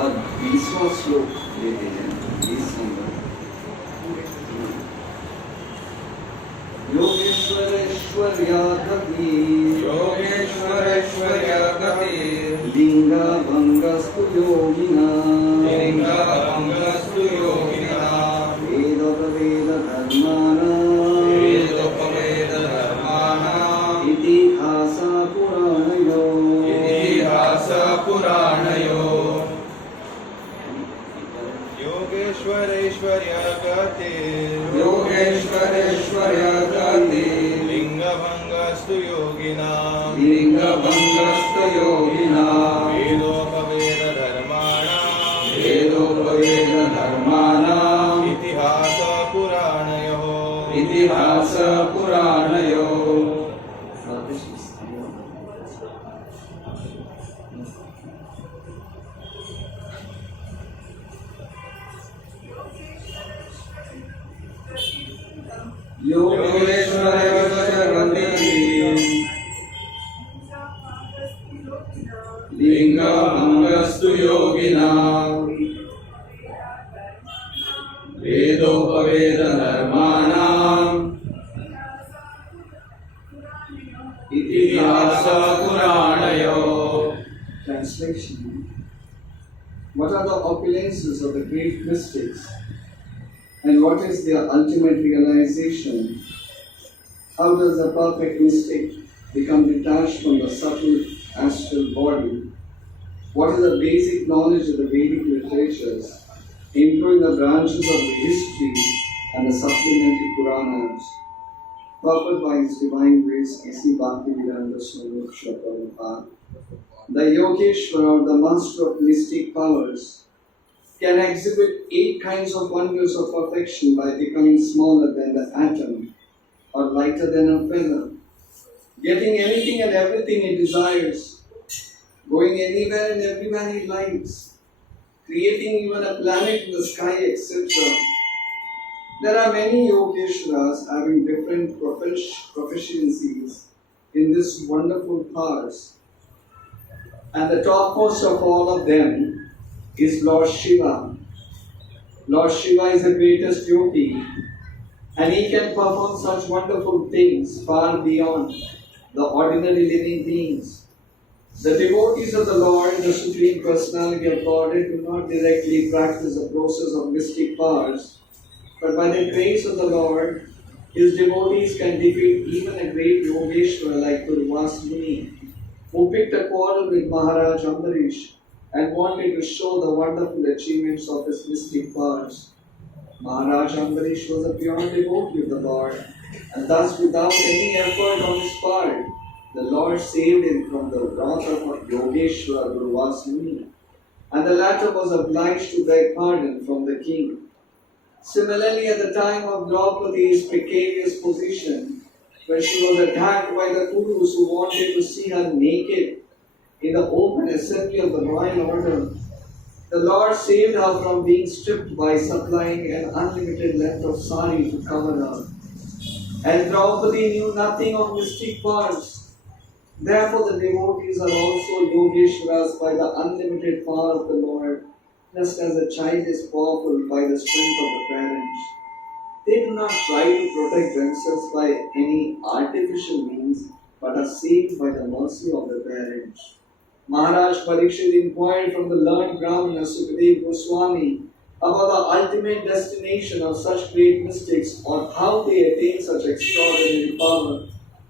और 20वां श्लोक लेते हैं 20 नंबर। योगेश्वरेश्वर्यागति योगेश्वरेश्वर्यागति लिंगभंगस्तु योगिना लिंगभंगस्तु योगिना वेदोपवेदधर्माणाम् इतिहासा पुराणयो योगेश्वरेश्वर्यागति योगेश्वरेश्वर्यागति लिंगभंगस्तु योगिना लिंगभंगस्तु योगिना वेदोपवेदधर्माणाम् इतिहास पुराणयो योगेश्वरेश्वर्यागति लिंगभंगस्तु योगिना वेदोपवेदधर्माणाम् इतिहास पुराणयो। Translation: What are the opulences of the great mystics, and what is their ultimate realization? How does the perfect mystic become detached from the subtle astral body? What is the basic knowledge of the Vedic literatures, including the branches of the history and the supplementary Puranas, purported by His Divine Grace A.C. Bhaktivedanta Swami Prabhupada? The Yogeshwara, or the master of mystic powers, can exhibit 8 kinds of wonders of perfection by becoming smaller than the atom or lighter than a feather, getting anything and everything he desires, going anywhere and everywhere he likes, creating even a planet in the sky, etc. There are many Yogeshwaras having different proficiencies in this wonderful powers, and the topmost of all of them is Lord Shiva. Lord Shiva is the greatest yogi, and he can perform such wonderful things far beyond the ordinary living beings. The devotees of the Lord, the Supreme Personality of Godhead, do not directly practice the process of mystic powers, but by the grace of the Lord, his devotees can defeat even a great Yogeshwara like Durvasa Muni, who picked a quarrel with Maharaj Ambarish and wanted to show the wonderful achievements of his mystic powers. Maharaj Ambarish was a pure devotee of the Lord, and thus without any effort on his part, the Lord saved him from the wrath of Yogeshwara Durvasa Muni, and the latter was obliged to beg pardon from the king. Similarly, at the time of Draupadi's precarious position, when she was attacked by the Kurus who wanted to see her naked in the open assembly of the royal order, the Lord saved her from being stripped by supplying an unlimited length of sari to cover her. And Draupadi knew nothing of mystic powers. Therefore, the devotees are also Yogeshwaras by the unlimited power of the Lord, just as a child is powerful by the strength of the parents. They do not try to protect themselves by any artificial means, but are saved by the mercy of the parents. Maharaj Parikshit inquired from the learned Brahmana Sukadev Goswami about the ultimate destination of such great mystics, or how they attain such extraordinary power,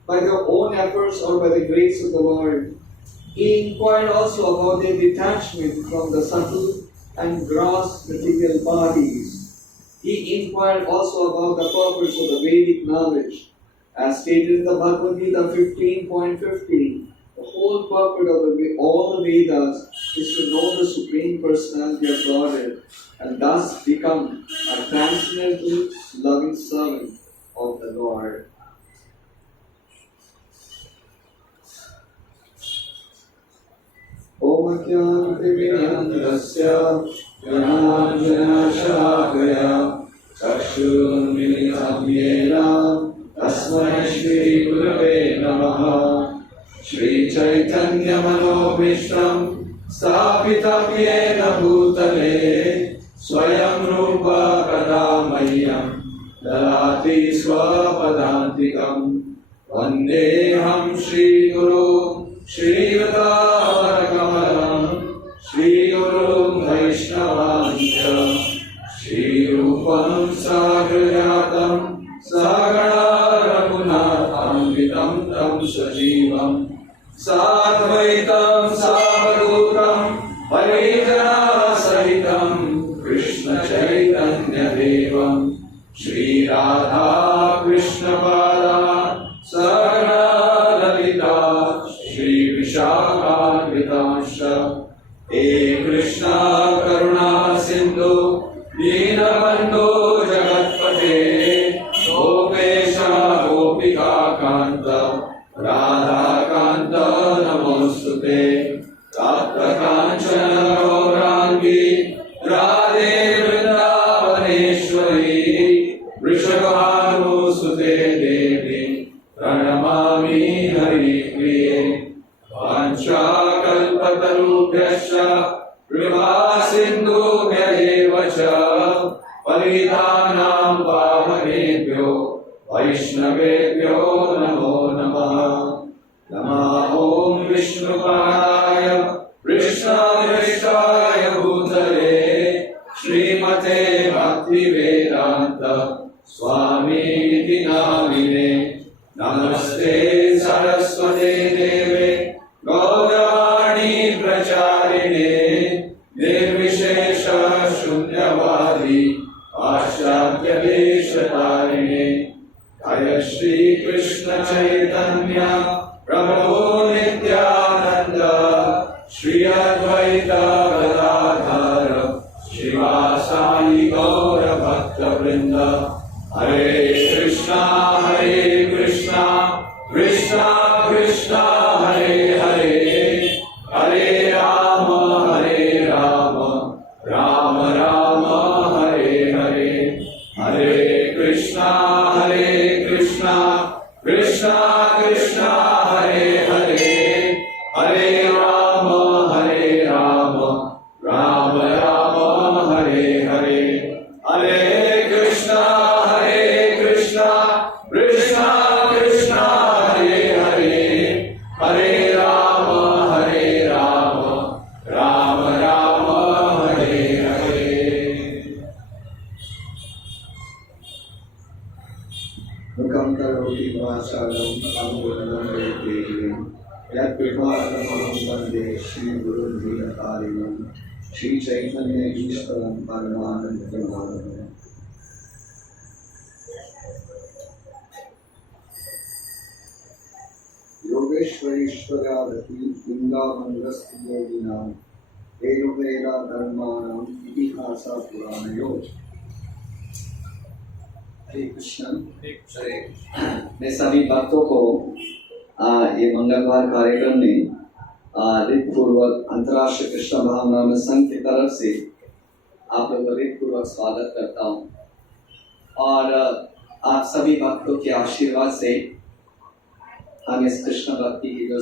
by their own efforts or by the grace of the Lord. He inquired also about their detachment from the subtle and gross material bodies. He inquired also about the purpose of the Vedic knowledge. As stated in the Bhagavad Gita 15.15, the whole purpose of all the Vedas is to know the Supreme Personality of Godhead and thus become a transcendental, loving servant of the Lord. Om Ajnana-timirandhasya Jnana-shakaya Chakshurunmilitam Yena Tasmai Shri Gurave Namaha Shri Chaitanya Manobhishtam स्थापितव्येन भूतले स्वयं रूप कदा मह्यं ददाति स्वपदान्तिकम् वन्देऽहं श्रीगुरु श्रीयुतावरकमलं श्रीगुरुं वैष्णवांश्च श्रीरूपं साग्रजातं सहगणा रघुनाथान्वितं तं सजीवं साद्वैतं सावधूतं परिजनसहितं कृष्णचैतन्यदेवं श्रीराधा कृष्णपादान् सहगणा ललिता श्रीविशाखान्वितांश्च हे कृष्णा करुणा सिन्धु दीनबन्धो जगत्पते गोपेश गोपिकान्त राधाकान्त नमोऽस्तुते तप्तकाञ्चन गौराङ्गी राधे वृन्दावनेश्वरी वृषभानुसुते देवी प्रणमामि हरिप्रिये वाञ्छाकल्पतरुभ्यश्च कृपा सिन्धुभ्य एव च पतितानां पावनेभ्यो वैष्णवेभ्यो नमो नमः नमः ॐ विष्णुपादाय कृष्णाय भूतले श्रीमते भक्तिवेदान्त स्वामीति नामिने नमस्ते सरस्वते देवे गौरवाणी प्रचारिणे निर्विशेष शून्यवादी पाश्चात्य देशतारिणे जय श्री कृष्ण चैतन्य प्रभु नित्यानंद श्री अद्वैत गदाधर श्रीवासादि गौर भक्त वृंद हरे कृष्णा कृष्णा कृष्णा हरे हरे हरे राम राम राम हरे हरे हरे कृष्णा कृष्णा कृष्णा हरे हरे हरे राम राम राम हरे हरे हरे कृष्णा कृष्णा कृष्णा हरे हरे हरे राम राम राम हरे हरे मुखं करोति वाचालं अङ्गुलं वैदेहीं यत्कृपातमहं वन्दे श्रीगुरुं दीनकारिणं श्रीचैतन्य ईश्वरं परमानन्दमाधवम्। योगेश्वरीश्वरावती लिङ्गाभङ्गस्तु योगिनां वेदवेदा धर्माणाम् इतिहासा पुराणयो। हरे कृष्ण। मैं सभी भक्तों को ये मंगलवार कार्यक्रम में हृदयपूर्वक अंतर्राष्ट्रीय कृष्ण भावनामृत संघ की तरफ से आप लोगों का हृदयपूर्वक स्वागत करता हूँ और आप सभी भक्तों के आशीर्वाद से हम इस कृष्ण भक्ति की जो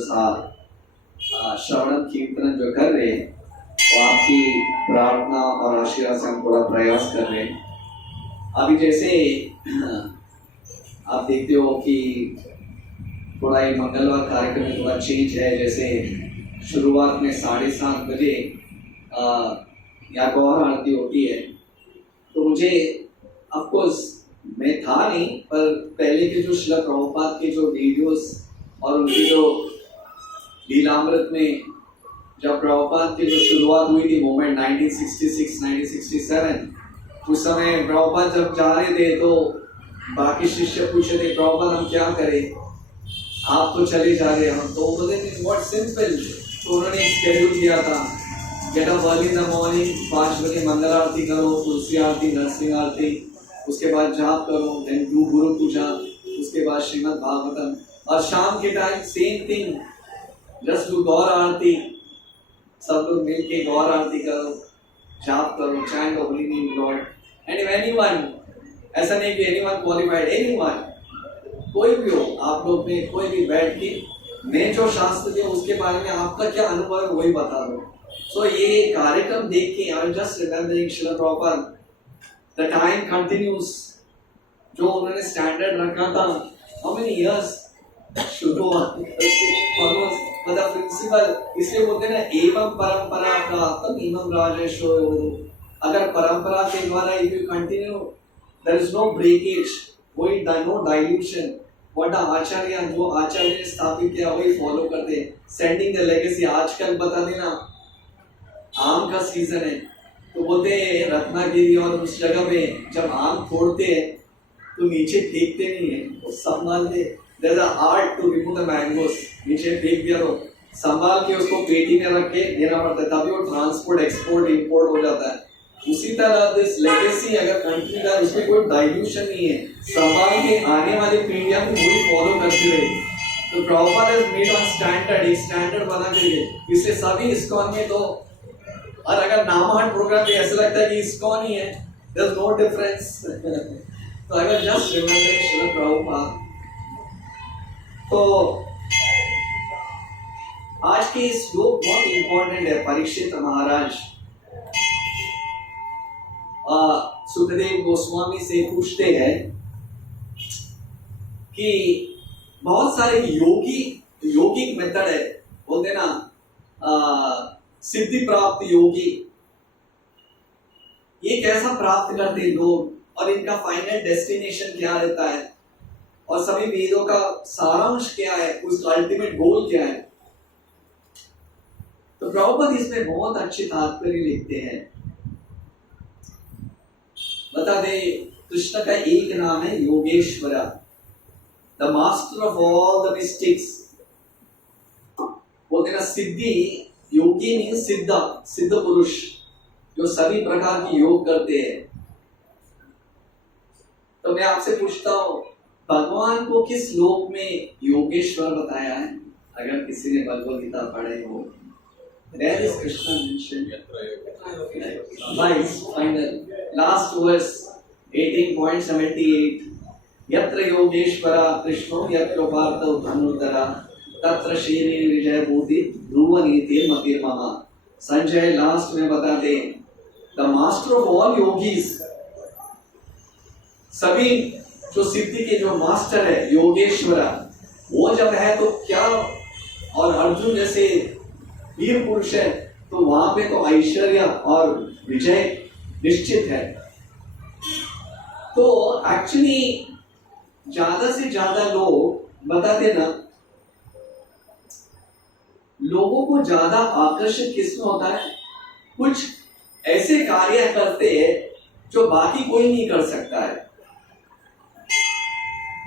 श्रवण कीर्तन जो कर रहे हैं वो आपकी प्रार्थना और आशीर्वाद से हम थोड़ा प्रयास कर रहे हैं। अभी जैसे आप देखते हो कि थोड़ा ये मंगलवार कार्यक्रम में थोड़ा चेंज है। जैसे शुरुआत में 7:30 बजे यहाँ गौर आरती होती है, तो मुझे ऑफकोर्स मैं था नहीं, पर पहले के जो श्रील प्रभुपाद के जो वीडियोस और उनकी जो लीलामृत में जब प्रभुपाद की जो शुरुआत हुई थी मूवमेंट 1966-1967, उस समय प्रभुपाद जब जा रहे थे तो बाकी शिष्य पूछे थे प्रभुपाद हम क्या करें, आप तो चले जा रहे हम तो बोले व्हाट सिंपल। तो उन्होंने शेड्यूल किया था, get up early in the morning, 5 बजे मंगल आरती करो, तुलसी आरती, नरसिंह आरती, उसके बाद जाप करो, देन डू गुरु पूजा, उसके बाद श्रीमद् भागवतम, और शाम के time same thing, just do Gaura aarti, सब लोग मिल के गौर आरती करो, जाप करो, chant the holy name lord. And anyone, ऐसा नहीं कि एनीवन क्वालिफाइड, एनीवन, कोई भी हो, आप लोग में कोई भी बैठ के मैं जो शास्त्र दिया उसके बारे में आपका क्या अनुभव है वही बता दो। So ये कार्यक्रम देख के I was just remembering Srila Prabhupada, the time continues, जो उन्होंने स्टैंडर्ड रखा था, how many years शुरू हुआ, मतलब प्रिंसिपल, इसलिए बोलते हैं ना एवं परंपरा प्राप्तम एवं राजेशो, अगर परंपरा के द्वारा if you continue, there is no breakage, कोई no dilution, what the आचार्य, जो आचार्य ने स्थापित किया वही फॉलो करते हैं, sending the legacy। आजकल बता देना आम का सीजन है तो बोलते हैं रत्नागिरी और उस जगह पे जब आम तोड़ते हैं तो नीचे फेंकते नहीं है, वो संभालते। There's a art to remove the mangoes, नीचे फेंक दिया तो संभाल के उसको पेटी में रख के देना पड़ता है, तभी वो ट्रांसपोर्ट एक्सपोर्ट इंपोर्ट हो जाता है। उसी तरह दिस लेगेसी अगर कंटिन्यू कर, उसमें कोई डाइल्यूशन नहीं है, संभाल के आने वाली पीढ़ियां भी वही फॉलो करती रहेगी। तो proper is made on standard, एक स्टैंडर्ड बना करके, इसलिए सभी इस्कॉन में तो, और अगर नामहट प्रोग्राम में ऐसा लगता है कि इस्कॉन ही है, there's no difference। तो अगर जस्ट रिमेंबर श्रील प्रभुपाद, तो आज के इस श्लोक बहुत इंपॉर्टेंट है। परीक्षित महाराज सुखदेव गोस्वामी से पूछते हैं कि बहुत सारे योगिक मेथड है, बोलते ना सिद्धि प्राप्त योगी, ये कैसा प्राप्त करते हैं लोग, और इनका फाइनल डेस्टिनेशन क्या रहता है, और सभी वेदों का सारांश क्या है, उसका अल्टीमेट गोल क्या है। तो प्रभुपाद इसमें बहुत अच्छे तात्पर्य लिखते हैं। बता दे, कृष्ण का एक नाम है Yogeshwara, the master of all the mystics. बोलते ना सिद्धि, योगी मीन्स सिद्ध पुरुष, जो सभी प्रकार की योग करते हैं। तो मैं आपसे पूछता हूं, भगवान को किस लोक में योगेश्वर बताया है? अगर किसी ने भगवद गीता पढ़े हो, where is Krishna mentioned? Nice, final, last verse 18.78, यत्र योगेश्वरा कृष्णो यत्र पार्थो धनुर्धरा तत्र श्री विजय भूति ध्रुव नीति मतिर्मम। संजय लास्ट में बता दे, the master of all yogis, सभी जो सिद्धि के जो मास्टर है योगेश्वरा, वो जब है तो क्या, और अर्जुन जैसे वीर पुरुष है तो वहां पे तो ऐश्वर्य और विजय निश्चित है। तो एक्चुअली ज्यादा से ज्यादा लोग बताते ना, लोगों को ज्यादा आकर्षित किसमें होता है, कुछ ऐसे कार्य करते हैं जो बाकी कोई नहीं कर सकता है।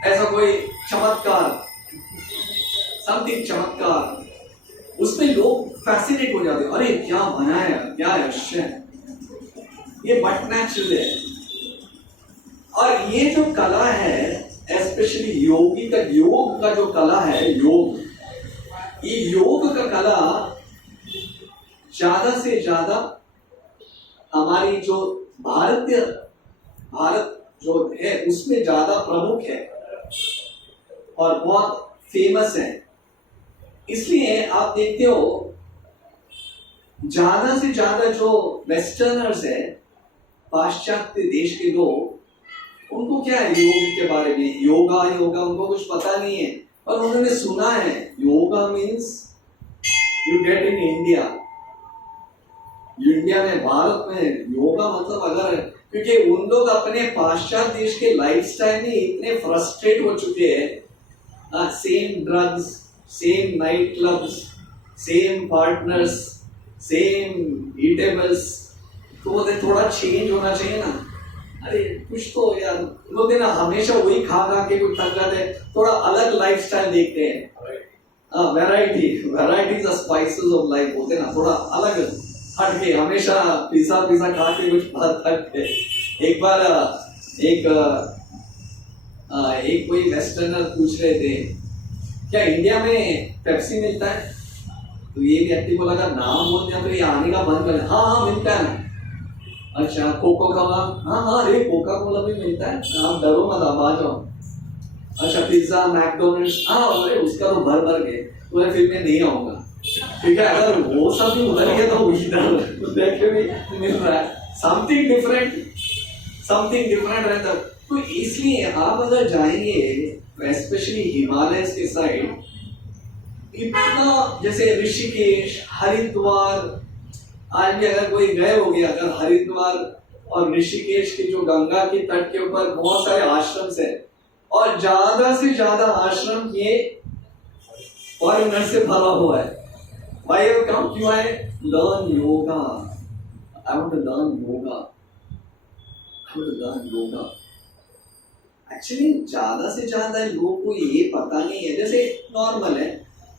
ऐसा कोई चमत्कार, समथिंग चमत्कार, उसमें लोग फैसिनेट हो जाते हैं, अरे क्या बनाया, क्या रहस्य है, ये बट नेचुरल है। और ये जो कला है, स्पेशली योगी का, योग का जो कला है, योग, ये योग का कला ज्यादा से ज्यादा हमारी जो भारत जो है उसमें ज्यादा प्रमुख है और बहुत फेमस है। इसलिए आप देखते हो ज्यादा से ज्यादा जो वेस्टर्नर्स है, पाश्चात्य देश के लोग, उनको क्या है योग के बारे में, योगा उनको कुछ पता नहीं है, और उन्होंने सुना है yoga means you get in India में, भारत में योगा मतलब अगर, क्योंकि उन लोग अपने पाश्चात्य देश के लाइफस्टाइल में इतने फ्रस्ट्रेट हो चुके हैं, same drugs, same night clubs, same partners, same eatables, तो बोलते थोड़ा चेंज होना चाहिए ना। अरे कुछ तो यार, लोग ना हमेशा वही खा के कुछ थक जाते हैं, थोड़ा अलग लाइफस्टाइल देखते हैं। Variety the spices of life होते ना, थोड़ा अलग हट के, हमेशा पिज्जा खा के कुछ थक के। एक बार एक कोई वेस्टर्नर पूछ रहे थे क्या इंडिया में पेप्सी मिलता है, तो ये व्यक्ति बोला था नाम बोल दिया तो ये आने का बंद कर, हाँ मिलता है। अच्छा कोका कोला, हाँ अरे कोका कोला भी मिलता है, आप डरो मत, आप आ जाओ। अच्छा पिज्जा मैकडोनल्ड्स, हाँ अरे उसका तो भर के, तो फिर मैं नहीं आऊंगा। ठीक है, अगर वो सब भी उधर गया तो इधर देखने भी मिल रहा है समथिंग डिफरेंट रहता। तो इसलिए आप अगर जाएंगे स्पेशली हिमालय के साइड, इतना जैसे ऋषिकेश, हरिद्वार, आज भी अगर कोई गए हो गया, अगर हरिद्वार और ऋषिकेश के जो गंगा के तट के ऊपर बहुत सारे आश्रम है, और ज्यादा से ज्यादा आश्रम ये फॉरेनर से भरा हुआ है। Why you come? क्यों आए? Learn yoga. I want to learn yoga. Actually ज्यादा से ज्यादा लोगों को ये पता नहीं है। जैसे नॉर्मल है,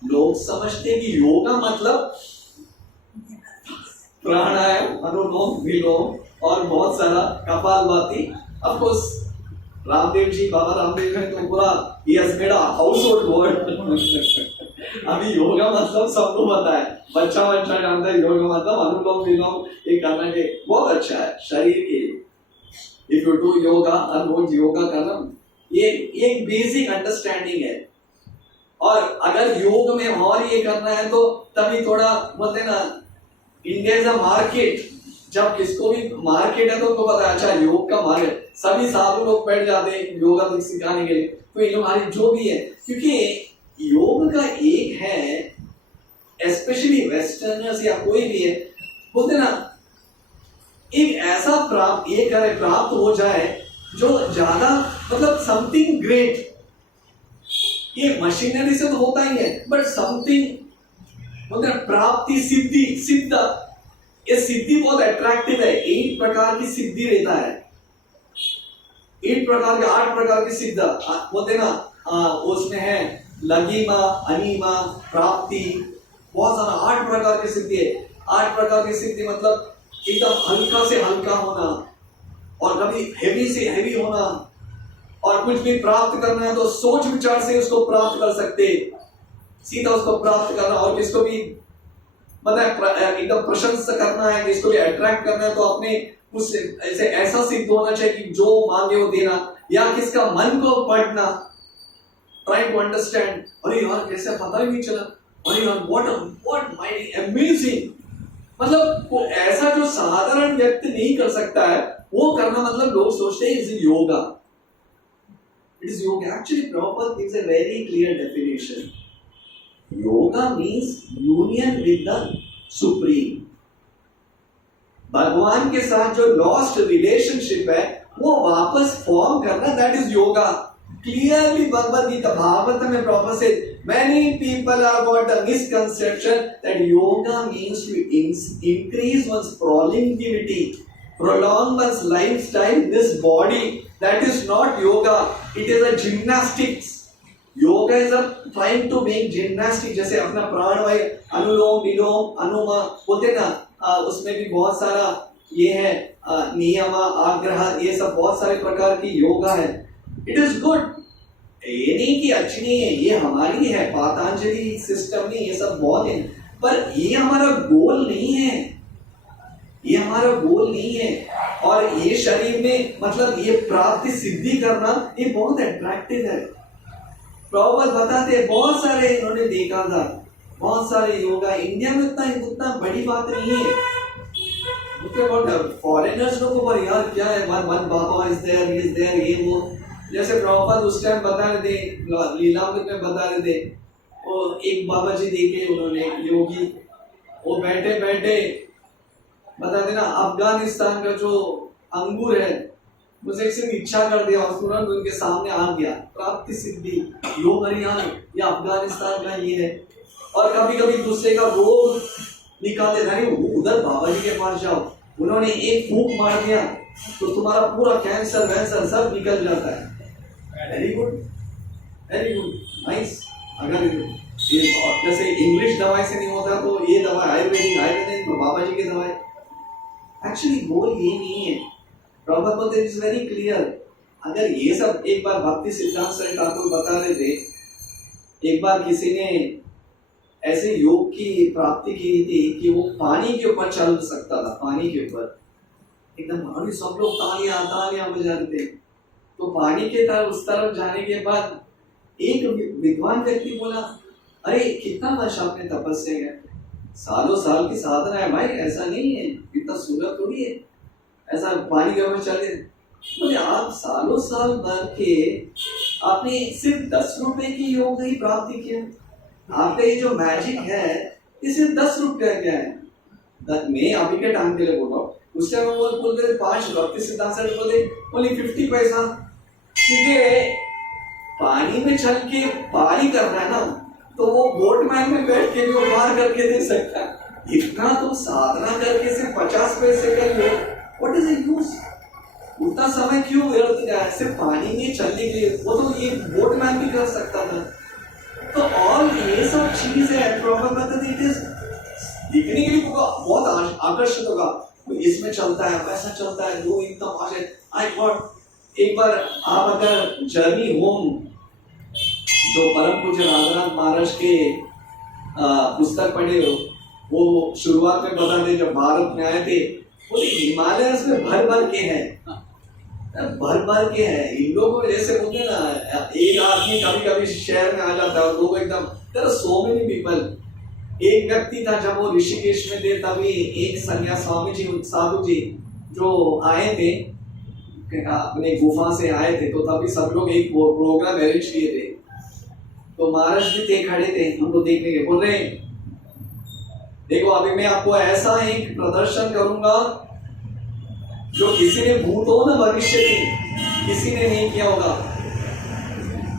लोग समझते हैं कि योगा मतलब प्राणायाम, अनुलोम विलोम और बहुत सारा कपालभाति। ऑफ कोर्स रामदेव जी, बाबा रामदेव जी तो पूरा he has made a household word। अभी योगा मतलब सबको पता है, बच्चा जानता है योगा मतलब अनुलोम विलोम ये करना के बहुत अच्छा है शरीर के लिए। इफ यू डू योगा और रोज योगा करना, ये एक बेसिक अंडरस्टैंडिंग है। और अगर योग में और ये करना है तो तभी थोड़ा बोलते ना, इंडिया इज अ मार्केट। जब किसको भी मार्केट है तो उनको पता है अच्छा योग का मार्केट, सभी साधु लोग बैठ जाते हैं योगा सिखाने के लिए। तो ये लोग जो भी है, क्योंकि योग का एक है स्पेशली वेस्टर्नर्स या कोई भी है, बोलते ना एक ऐसा प्राप्त हो जाए जो ज्यादा मतलब समथिंग ग्रेट। ये मशीनरी से तो होता ही है, बट समथिंग बोलते हैं प्राप्ति, सिद्ध। ये सिद्धि बहुत अट्रैक्टिव है। 8 प्रकार की सिद्धि रहता है, 8 प्रकार की सिद्ध बोलते ना, उसमें है लघिमा, अनिमा, प्राप्ति, बहुत सारा 8 प्रकार की सिद्धि है। 8 प्रकार की सिद्धि मतलब एकदम हल्का से हल्का होना, और कभी हेवी से हेवी होना, और कुछ भी प्राप्त करना है तो सोच विचार से उसको प्राप्त कर सकते, सीधा उसको प्राप्त करना। और किसको भी मतलब एकदम प्रशंसा करना है, किसको भी अट्रैक्ट करना है तो अपने उस ऐसा सिद्ध होना चाहिए कि जो मांगे वो देना, या किसका मन को पढ़ना, ट्राई टू अंडरस्टैंड। अरे यार कैसे पता ही नहीं चला, अरे यार व्हाट माइंड अमेजिंग। मतलब ऐसा जो साधारण व्यक्ति नहीं कर सकता है वो करना, मतलब लोग सोचते हैं is yoga. It is yoga. Actually proper gives a very clear definition. Yoga means union with the supreme. भगवान के साथ जो लॉस्ट रिलेशनशिप है वो वापस फॉर्म करना, that is yoga. Clearly Bhagavad Gita Bhagavat में प्रॉपर से many people have got a misconception that yoga means to increase one's longevity, prolong one's lifestyle, this body. That is not yoga. It is a gymnastics. Yoga is a trying to make gymnastics. जैसे अपना प्राणवायु अनुलोम विलोम अनुमा बोलते ना, उसमें भी बहुत सारा ये है नियम आग्रह, ये सब बहुत सारे प्रकार की योगा है। इट इज गुड, ये नहीं कि अच्छी नहीं है, ये हमारी है पतंजलि सिस्टम नहीं, ये सब बहुत है, पर ये हमारा गोल नहीं है, ये हमारा गोल नहीं है। और ये शरीर में मतलब ये प्राप्ति सिद्धि करना ये बहुत अट्रैक्टिव है। प्रभुपाद बताते हैं बहुत सारे इन्होंने देखा था, बहुत सारे योगा इंडिया में उतना बड़ी बात नहीं है। फॉरेनर्स लोगों पर यार क्या है, वन बाबा इज देयर ये वो। जैसे प्रभुपाद उस टाइम बता रहे थे, लीलामृत में बता रहे थे, और एक बाबा जी देखे उन्होंने योगी, वो बैठे बैठे बता देना अफगानिस्तान का जो अंगूर है मुझे सिर्फ इच्छा कर दिया और तुरंत उनके सामने आ गया, प्राप्ति सिद्धि, योग हरियाण या अफगानिस्तान का ये है। और कभी कभी दूसरे का रोग निकालते था, उधर बाबा जी के पास जाओ, उन्होंने एक फूंक मार दिया तो तुम्हारा पूरा कैंसर वैंसर सब निकल जाता है। Very good nice. अगर ये जैसे इंग्लिश दवाई से नहीं होता तो ये दवाई आयुर्वेदिक तो बाबा जी की दवाई। एक्चुअली गोल ये नहीं है। प्रॉपर बोलते इज वेरी क्लियर। अगर ये सब एक बार भक्ति सिद्धांत सर ठाकुर बता रहे थे, एक बार किसी ने ऐसे योग की प्राप्ति की थी कि वो पानी के ऊपर चल सकता था, पानी के ऊपर एकदम सब लोग तालियां बजा रहे थे। तो पानी के तरफ उस तरफ जाने के बाद एक विद्वान व्यक्ति बोला, अरे कितना वर्ष आपने तपस्या किया? सालों साल की साधना है भाई, ऐसा नहीं है, इतना सुलभ थोड़ी है ऐसा पानी के ऊपर चले। बोले आप सालों साल भर के आपने सिर्फ 10 रुपए की योग ही प्राप्ति की। आपका ये जो मैजिक है ये सिर्फ 10 रुपया क्या है। मैं अभी के टाइम के लिए बोल रहा हूँ, उस टाइम वो बोलते थे 5 रुपये, सिद्धांत सर बोले बोले 50 पैसा, क्योंकि पानी में चल के पारी करना है ना, तो वो बोटमैन में बैठ के भी वो पार करके दे सकता है। इतना तो साधना करके सिर्फ 50 पैसे का लो, व्हाट इज द यूज? उतना समय क्यों व्यर्थ गया सिर्फ पानी में चलने के लिए? वो तो ये बोटमैन भी कर सकता था। तो और ये सब चीज है प्रॉपर मेथड, इट इज दिखने के लिए बहुत आकर्षित होगा, इसमें चलता है वैसा चलता है, लोग एकदम आशे। आई गॉट एक बार आप अगर जर्नी होम जो परम पूज्य राधानाथ महाराज के पुस्तक पढ़े हो, वो शुरुआत में बता दें जब भारत में आए थे, वो हिमालय में भर भर के हैं, भर भर के हैं। इन लोगों को जैसे बोलते हैं ना, एक आदमी कभी कभी शहर में आ जाता है और लोग एकदम सो मेनी पीपल। एक व्यक्ति था जब वो ऋषिकेश में थे, तभी एक संन्यास स्वामी जी साधु जी जो आए थे अपने गुफा से आए थे, तो तभी सब लोग एक प्रोग्राम अरेंज किए थे, तो महाराज भी थे खड़े थे, हमको देखने के बोल रहे देखो अभी मैं आपको ऐसा एक प्रदर्शन करूंगा जो किसी ने भूत हो ना भविष्य में किसी ने नहीं किया होगा।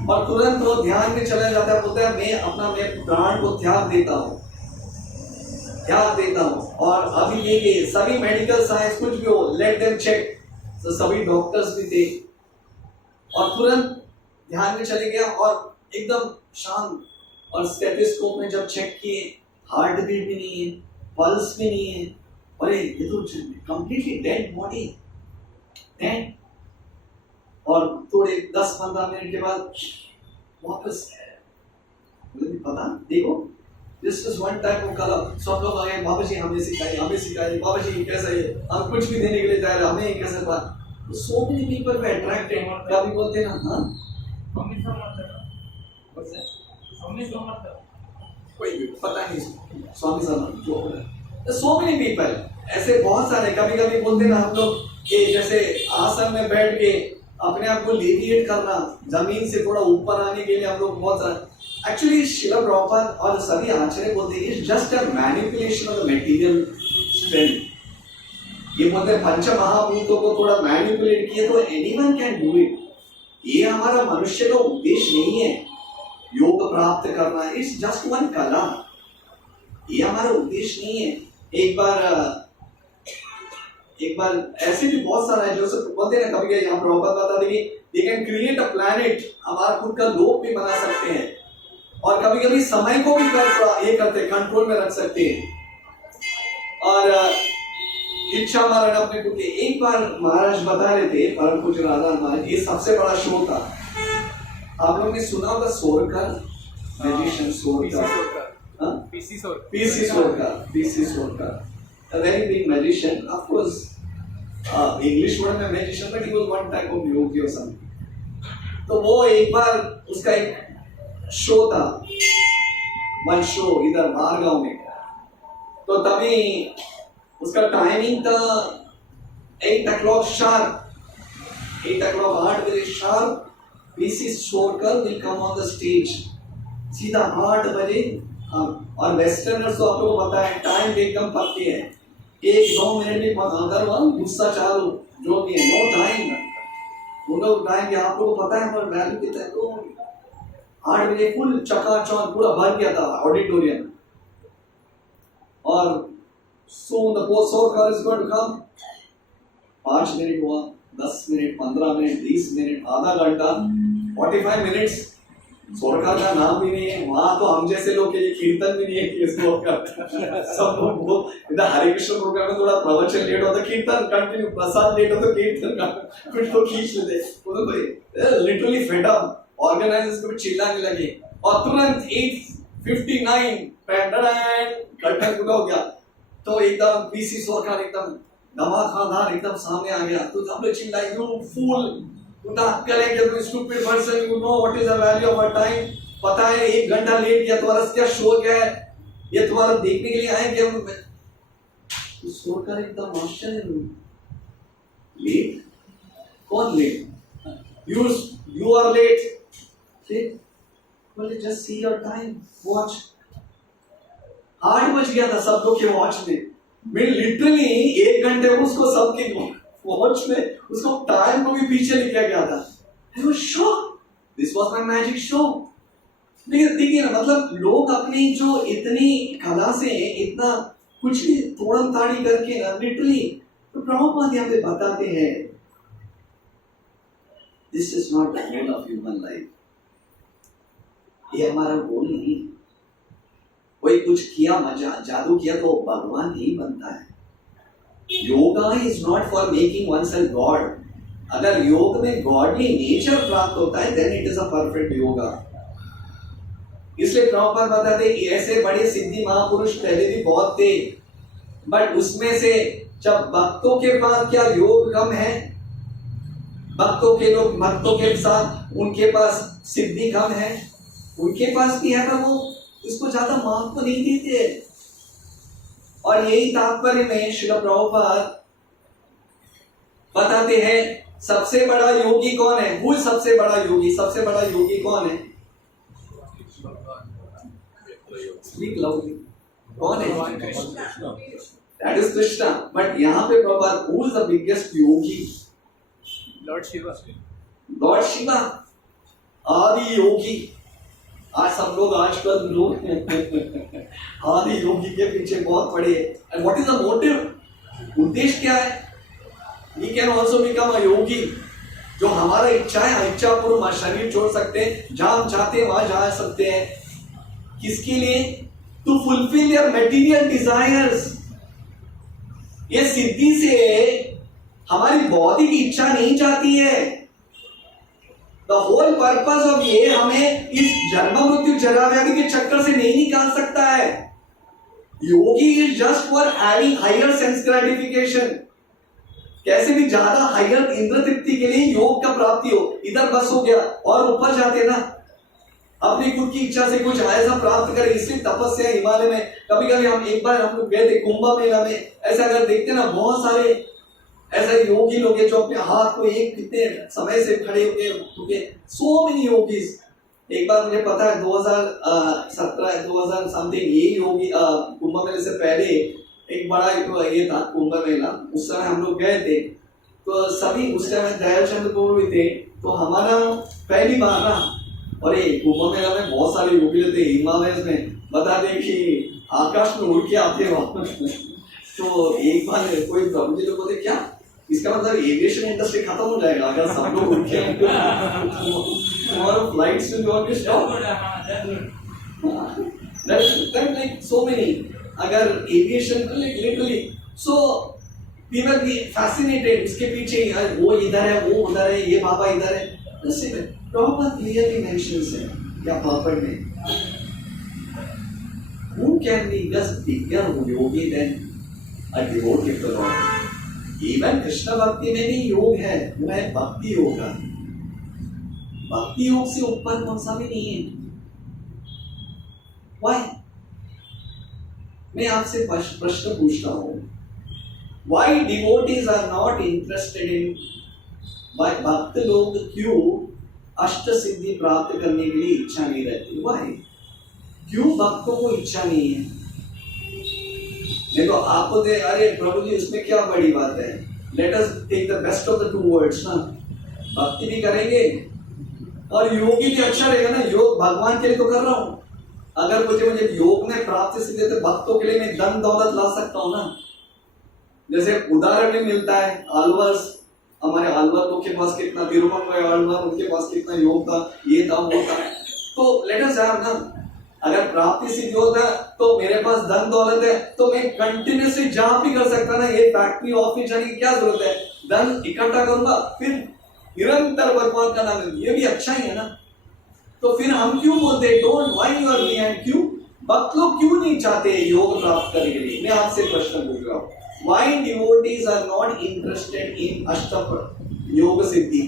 और तुरंत वो ध्यान में चला जाता है, बोलता है मैं प्राण को त्याग देता हूँ, त्याग देता हूँ। और अभी ये सभी मेडिकल साइंस कुछ भी हो, लेट देम चेक, तो सभी डॉक्टर्स भी थे और तुरंत ध्यान में चले गया और एकदम शांत। और स्टेथोस्कोप में जब चेक किए, हार्ट बीट भी नहीं है, पल्स भी नहीं है, अरे ये तो कंप्लीटली डेड बॉडी, डेड। और थोड़े 10-15 मिनट के बाद वापस पता देखो this is one type of colour. सब लोग आए, बाबा जी हमें सिखाइए, बाबा जी कैसा है, हम कुछ भी देने के लिए तैयार, हमें कैसा बात। सो मेनी पीपल वे अट्रैक्टेड, कभी बोलते हैं ना कोई भी पता नहीं स्वामी साहब जो सो मेनी पीपल ऐसे बहुत सारे। कभी कभी बोलते ना हम लोग कि जैसे आसन में बैठ के अपने आप को लेविएट करना, जमीन से थोड़ा ऊपर आने के लिए हम लोग बहुत सारे। एक्चुअली शिला प्रभुपाद और सभी आचार्य बोलते हैं it's just a manipulation of the material strength. ये बोलते हैं पंच महाभूतों को थोड़ा मैनिपुलेट किए तो एनीवन कैन डू इट। ये हमारा मनुष्य का उद्देश्य नहीं है योग प्राप्त करना, इट्स जस्ट वन कला, ये हमारा उद्देश्य नहीं है। एक बार ऐसे भी बहुत सारा है जो सब बोलते हैं कभी यहाँ प्रॉपर बता देंगे they can create a planet, हमारा खुद का लोक भी बना सकते हैं और कभी कभी समय को भी ये करते कंट्रोल में रख सकते हैं और इच्छा मारण अपने को। एक बार महाराज बता रहे थे परम पूज्य राधा महाराज, ये सबसे बड़ा शो था, आप लोगों ने सुना होगा Sorcar magician, Sorcar PC Sorcar a very big magician, of course English word में magician, but he was one type of yogi or something। तो वो एक बार उसका एक शो था, वन शो इधर मारगांव में, तो तभी उसका टाइमिंग था 8 o'clock शार्प, 8 o'clock 8 बजे sharp PC Sorcar will come on the stage, सीधा 8 बजे। और वेस्टर्नर्स तो आप लोगों को पता है टाइम एकदम पक्के है, 1-2 मिनट भी अगर वहाँ गुस्सा चालू जो भी है, नो टाइम वो लोग टाइम के आप लोगों को पता है पर वैल्यू कितना है। तो 8 बजे फुल चकाचौंध पूरा भर गया था ऑडिटोरियम और soon the Sourkar is going to come। 5 minute हुआ, 10 मिनट, 15 मिनट, 20 मिनट, आधा घंटा, 45 मिनट्स, सोरकार का नाम भी नहीं है। वहां तो हम जैसे लोग के लिए कीर्तन भी नहीं है कि सब लोग वो इधर हरे कृष्ण प्रोग्राम में थोड़ा प्रवचन लेट होता, कीर्तन कंटिन्यू, प्रसाद लेट होता, कीर्तन का कुछ तो खींच लेते, वो तो भाई लिटरली फेड अप, ऑर्गेनाइजर्स को भी चिल्लाने लगे और तुरंत 8:59 कटक हो गया। तो एकदम पीसी सोरकार एकदम धमाकेदार एकदम सामने आ गया, तो हम लोग चिल्लाए यू फूल, करेंगे तो stupid person, you know what is the value of a time. पता है 1 घंटा लेट गया, तुम्हारा क्या शो क्या है? ये तुम्हारा देखने के लिए आए कि हम सोकर एकदम आश्चर्य लेट, कौन लेट? यू आर लेट, बोले just see your time, watch 8 बज गया था सब लोग के वॉच में। मैं लिटरली 1 घंटे में उसको सबके वॉच में उसको टाइम को भी पीछे लिखा गया था। I was shocked, this was my magic show. देखिए ना, मतलब लोग अपनी जो इतनी कला से इतना कुछ भी तोड़न ताड़ी करके ना लिटरली, तो प्रभुपाद यहाँ पे बताते हैं this is not the goal of human life. ये हमारा गोल नहीं। कोई कुछ किया, मजा जादू किया तो भगवान नहीं बनता है। Yoga is not for making oneself God. अगर योग में गॉडली नेचर प्राप्त होता है then it is a perfect yoga. इसलिए प्रभुपाद बताते हैं ऐसे बड़े सिद्धि महापुरुष पहले भी बहुत थे, बट उसमें से जब भक्तों के पास क्या योग कम है, भक्तों के साथ उनके पास सिद्धि कम है, उनके पास भी है ना, वो इसको ज्यादा महत्व नहीं देते। और यही तात्पर्य में श्रील प्रभुपाद बताते हैं सबसे बड़ा योगी कौन है? वो सबसे बड़ा योगी कौन है? Speak loudly. कौन है? That is Krishna. But यहाँ पे Prabhupada who is the biggest Yogi? Lord Shiva. Lord Shiva, आदि योगी। आज सब लोग आजकल लोग आदि योगी के पीछे बहुत पड़े। And what is the motive? उद्देश्य क्या है? We can also become a योगी। जो हमारा इच्छा है, इच्छा पूर्व शरीर छोड़ सकते हैं, जहां हम चाहते हैं वहां जा सकते हैं। किसके लिए? To fulfil your material desires. ये सिद्धि से हमारी बौद्धिक इच्छा नहीं चाहती है। द होल पर्पस ऑफ ये हमें इस जन्म मृत्यु जरा व्याधि के चक्कर से नहीं निकाल सकता है। Yogi is just for having higher sense gratification. कैसे भी ज्यादा हायर इंद्र तृप्ति के लिए योग का प्राप्ति हो। इधर बस हो गया और ऊपर जाते ना, अपनी खुद की इच्छा से कुछ ऐसा प्राप्त करें। इसलिए तपस्या हिमालय में कभी कभी हम एक बार हम लोग गए थे कुंभ मेला में, ऐसा अगर देखते ना बहुत सारे ऐसे योगी लोग हैं जो अपने हाथ को एक कितने समय से खड़े होके सो मेनी योगीज। एक बार मुझे पता है 2017 2000 समथिंग ये योगी कुंभ मेले से पहले एक बड़ा ये था कुंभ मेला। उस समय हम लोग गए थे तो सभी उस समय दयाल चंद्रपुर भी थे, तो हमारा पहली बार ना, और ये कुंभ मेला में बहुत सारे योगी थे हिमालय में, बता दें कि आकाश में उड़ के आते वहां। तो एक बार कोई प्रभु जी लोग बोलते क्या इसका मतलब एविएशन इंडस्ट्री खत्म हो जाएगा अगर सब लोग उड़ के और flights will always stop. That like so many, अगर aviation literally so we will be fascinated. इसके पीछे वो इधर है, वो उधर है, ये बाबा इधर है। प्रभुपाद क्लियरली मेंशन्स है या पर्पट में who can be just bigger yogi than a devotee of the Lord? Even Krishna भक्ति में भी योग है, वो है भक्ति योग। भक्ति योग से ऊपर कौन सा भी नहीं है। Why? मैं आपसे प्रश्न पूछता हूँ, why devotees are not interested in, why भक्त लोग क्यों अष्ट सिद्धि प्राप्त करने के लिए इच्छा नहीं रहती? Why? क्यों भक्तों को इच्छा नहीं है? देखो आपको दे, अरे प्रभु जी इसमें क्या बड़ी बात है, let us take the best of the two words ना, भक्ति भी करेंगे और योगी भी अच्छा रहेगा ना। योग भगवान के लिए तो कर रहा हूँ, अगर मुझे योग में प्राप्त सिद्धि तो भक्तों के लिए मैं धन दौलत ला सकता हूँ ना। जैसे उदाहरण भी मिलता है आलवर्स, हमारे आलवर लोग के पास कितना तिरुमल आलवर, उनके पास कितना योग था, ये था वो था। तो लेट अस हैव ना, अगर प्राप्ति सिद्धि होता तो मेरे पास धन दौलत है तो मैं कंटिन्यूसली जहां भी कर सकता ना। ये फैक्ट्री ऑफिस जाने की क्या जरूरत है, धन इकट्ठा करूंगा फिर निरंतर भगवान का नाम, ये भी अच्छा ही है ना। तो फिर हम क्यों बोलते don't why you are behind? क्यों भक्त लोग क्यों नहीं चाहते योग प्राप्त करने के लिए? मैं आपसे प्रश्न पूछ रहा हूँ, why devotees are not interested in ashta yoga Siddhi?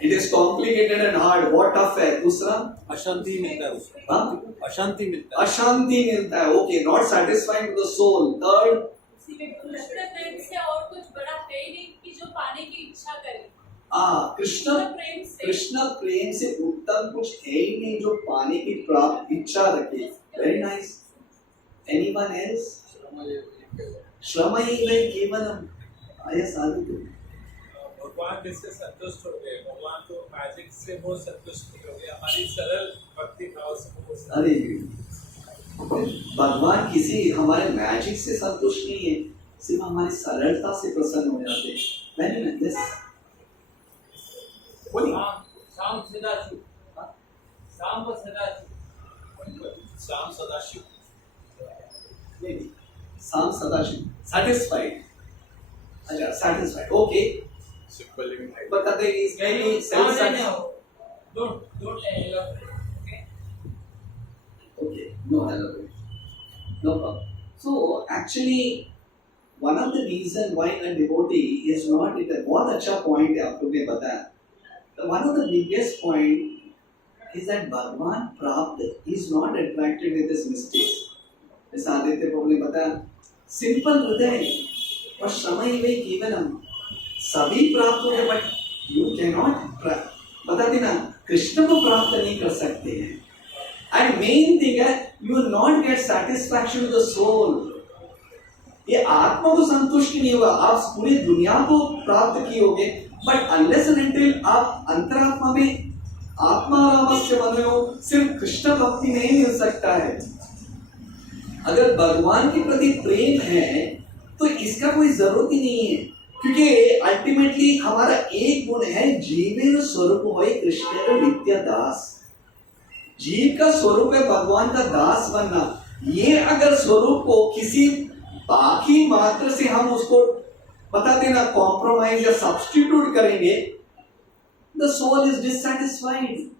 It is complicated and hard. What tough है? दूसरा अशांति मिलता है उससे, हाँ? अशांति मिलता है। अशांति मिलता है. Okay, not satisfying to the soul. Third, Krishna प्रेम से और कुछ बड़ा है ही नहीं कि जो पाने की इच्छा करे। कृष्ण प्रेम से उत्तम कुछ है ही नहीं जो पाने की प्राप्त इच्छा रखे. Very nice. Anyone else? श्रमैव केवलम. Yes, Aditya. भगवान जिससे संतुष्ट हो गए, भगवान तो मैजिक से वो संतुष्ट नहीं हो गए, हमारी सरल भक्ति भाव से वो संतुष्ट। अरे भगवान किसी हमारे मैजिक से संतुष्ट नहीं है, सिर्फ हमारी सरलता से प्रसन्न हो जाते हैं. Very nice. बोलिए. शाम सदाशिव, शाम व सदाशिव, शाम सदाशिव, नहीं, शाम सदाशिव. Satisfied. अच्छा, satisfied. Okay. Simple living life. बताते हैं इसमें भी self-satisfied. don't elaborate, okay? Okay, no elaborate. No problem. So actually, one of the reason why a devotee is not it. बहुत अच्छा point है आपको ने बताया. One of the biggest point is that Bhagwan Prapta is not attracted with his mistakes. जैसे आदित्य प्रभु ने बताया, simple हृदय और श्रमैव केवलम, सभी प्राप्त हो गए, बट यू कैनॉट बताते ना, कृष्ण को प्राप्त नहीं कर सकते हैं. एंड मेन थिंग है, you will not get satisfaction with the soul. ये आत्मा को संतुष्टि नहीं होगा. आप पूरी दुनिया को प्राप्त किए होगे, बट अनलेस एंड अनटिल आप अंतरात्मा में आत्मारामस्य बने हो, सिर्फ कृष्ण भक्ति नहीं मिल सकता है. अगर भगवान के प्रति प्रेम है तो इसका कोई जरूरत ही नहीं है, क्योंकि अल्टीमेटली हमारा एक गुण है, जीवेर स्वरूप होय कृष्णेर नित्य दास. जीव का स्वरूप है भगवान का दास बनना. ये अगर स्वरूप को किसी बाकी मात्र से हम उसको बताते ना कॉम्प्रोमाइज या सब्स्टिट्यूट करेंगे, द सोल इज डिससैटिस्फाइड.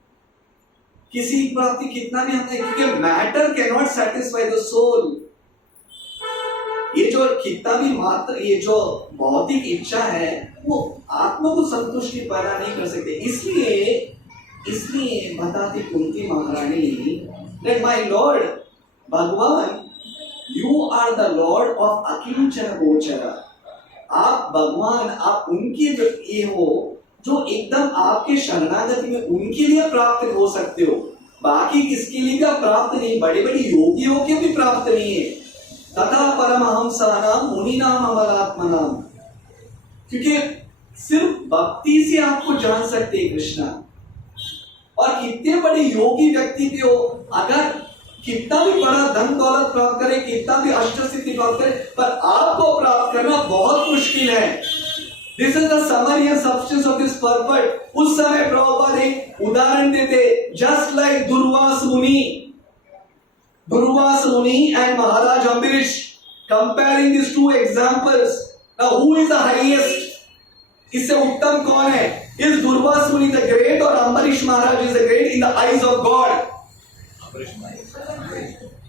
किसी प्राप्ति कितना भी हमने, क्योंकि matter can not satisfy the soul. ये जो कितना भी मात्र ये जो भौतिक इच्छा है वो आत्मा को संतुष्टि पैदा नहीं कर सकते. इसलिए बताती कुंती महारानी, that my Lord भगवान, you are the Lord of अकिंचन गोचर. आप भगवान, आप उनके ये हो जो एकदम आपके शरणागति में उनके लिए प्राप्त हो सकते हो. बाकी किसके लिए भी प्राप्त नहीं, बड़े बड़े योगियों के भी प्राप्त नहीं है. तथा परमहंसानाम मुनीनाम अमलात्मनाम, क्योंकि सिर्फ भक्ति से आपको जान सकते हैं कृष्णा. और कितने बड़े योगी व्यक्ति भी हो, अगर कितना भी बड़ा धन दौलत प्राप्त करे, कितना भी अष्ट सिद्धि प्राप्त करे, पर आपको प्राप्त करना बहुत मुश्किल है. This is the summary and substance of this purpose. उस समय प्रभुपाद एक उदाहरण देते, just like Durvasa Muni and Maharaj Ambarish, comparing these two examples. Now who is the highest? इससे उत्तम कौन है? Is Durvas Muni the great or Ambarish Maharaj is the great in the eyes of God?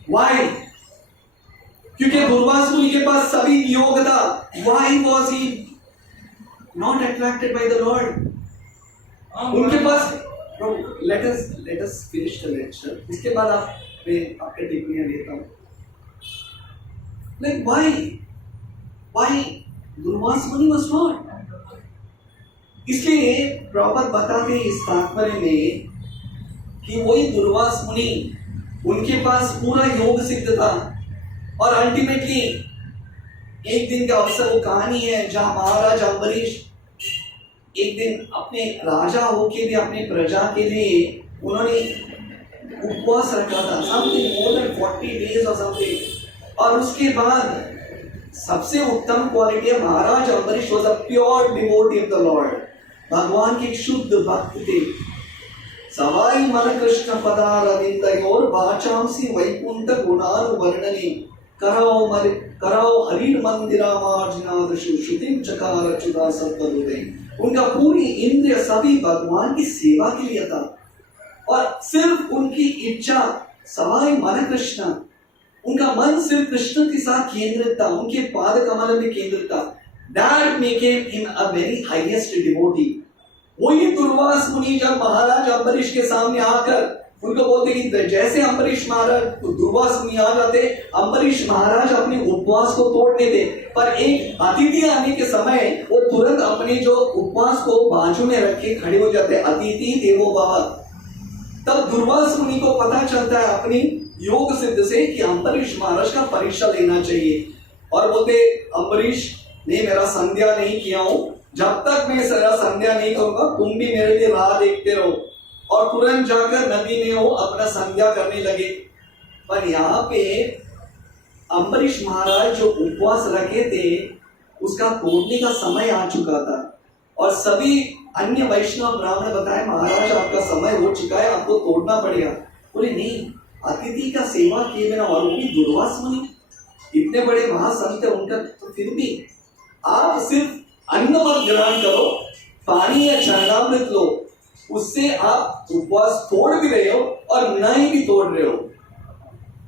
Why? क्योंकि दुर्वास मुनि के पास सभी योग था. Why was he not attracted by the Lord? उनके पास, let us finish the lecture. इसके बाद आप मैं आपके टिप्पणियां देता हूं. Like why Durvas Muni was not? इसलिए प्रॉपर बताते हैं इस तात्पर्य में कि वही दुर्वास मुनि, उनके पास पूरा योग सिद्ध था. और अल्टीमेटली एक दिन का अवसर, वो कहानी है जहां महाराज अम्बरीश एक दिन अपने राजा होके भी अपने प्रजा के लिए उन्होंने उपवास रखा था, समथिंग मोर देन 40 days और समथिंग. और उसके बाद सबसे उत्तम क्वालिटी है, Maharaj Ambarish was a pure devotee of the lord. भगवान के शुद्ध भक्त थे. सवाई मन कृष्ण पदारविंदयोर वाचांसी वैकुंठ गुणानुवर्णने कराओ हरिण मंदिरामार्जनादशु श्रुतिं चकार अच्युता सत्तरुदे. उनका पूरी इंद्रिय सभी भगवान की सेवा के लिए था, और सिर्फ उनकी इच्छा सवाई मन कृष्ण, उनका मन सिर्फ कृष्ण के साथ केंद्रित था, उनके पाद कमल में केंद्रित था. That became him a very highest devotee. वही दुर्वास मुनि जब महाराज अम्बरीश के सामने आकर उनको बोलते कि जैसे अम्बरीश महाराज दुर्वास मुनि आ जाते, अम्बरीश महाराज अपने उपवास को तोड़ने थे, पर एक अतिथि आने के समय वो तुरंत अपने जो उपवास को बाजू में रख के खड़े हो जाते, अतिथि देवो भव। तब दुर्वास मुनि को पता चलता है अपनी योग सिद्ध से कि अम्बरीश महाराज का परीक्षा लेना चाहिए, और बोलते अम्बरीश ने मेरा संध्या नहीं किया हूं, जब तक मैं मेरा संध्या नहीं करूंगा तुम भी मेरे लिए राह देखते रहो, और तुरंत जाकर नदी में वो अपना संध्या करने लगे। पर यहाँ पे अम्बरीश महाराज जो उपवास रखे थे उसका तोड़ने का समय आ चुका था, और सभी अन्य वैष्णव ब्राह्मण बताए महाराज आपका समय हो चुका है, आपको तोड़ना पड़ेगा। बोले नहीं, अतिथि का सेवा किए बिना, और वो भी दुर्वास मुनि इतने बड़े महासंत है उनका, तो फिर भी आप सिर्फ अन्न मत ग्रहण करो, पानी या चरणामृत लो, उससे आप उपवास तोड़ भी रहे हो और नहीं भी तोड़ रहे हो,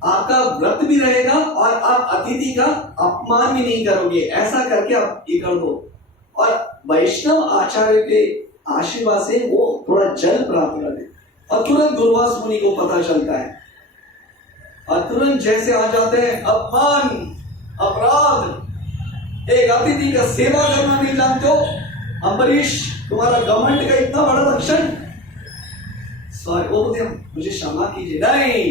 आपका व्रत भी रहेगा और आप अतिथि का अपमान भी नहीं करोगे। ऐसा करके आप ये कर दो, और वैष्णव आचार्य के आशीर्वाद से वो थोड़ा जल प्राप्त कर दे। और तुरंत दुर्वास मुनि को पता चलता है, और तुरंत जैसे आ जाते हैं, अपमान, अपराध, एक अतिथि का सेवा करना नहीं जानते हो, अम्बरीश तुम्हारा घमंड का इतना बड़ा लक्षण, सॉरी वो बोलते मुझे क्षमा कीजिए, नहीं,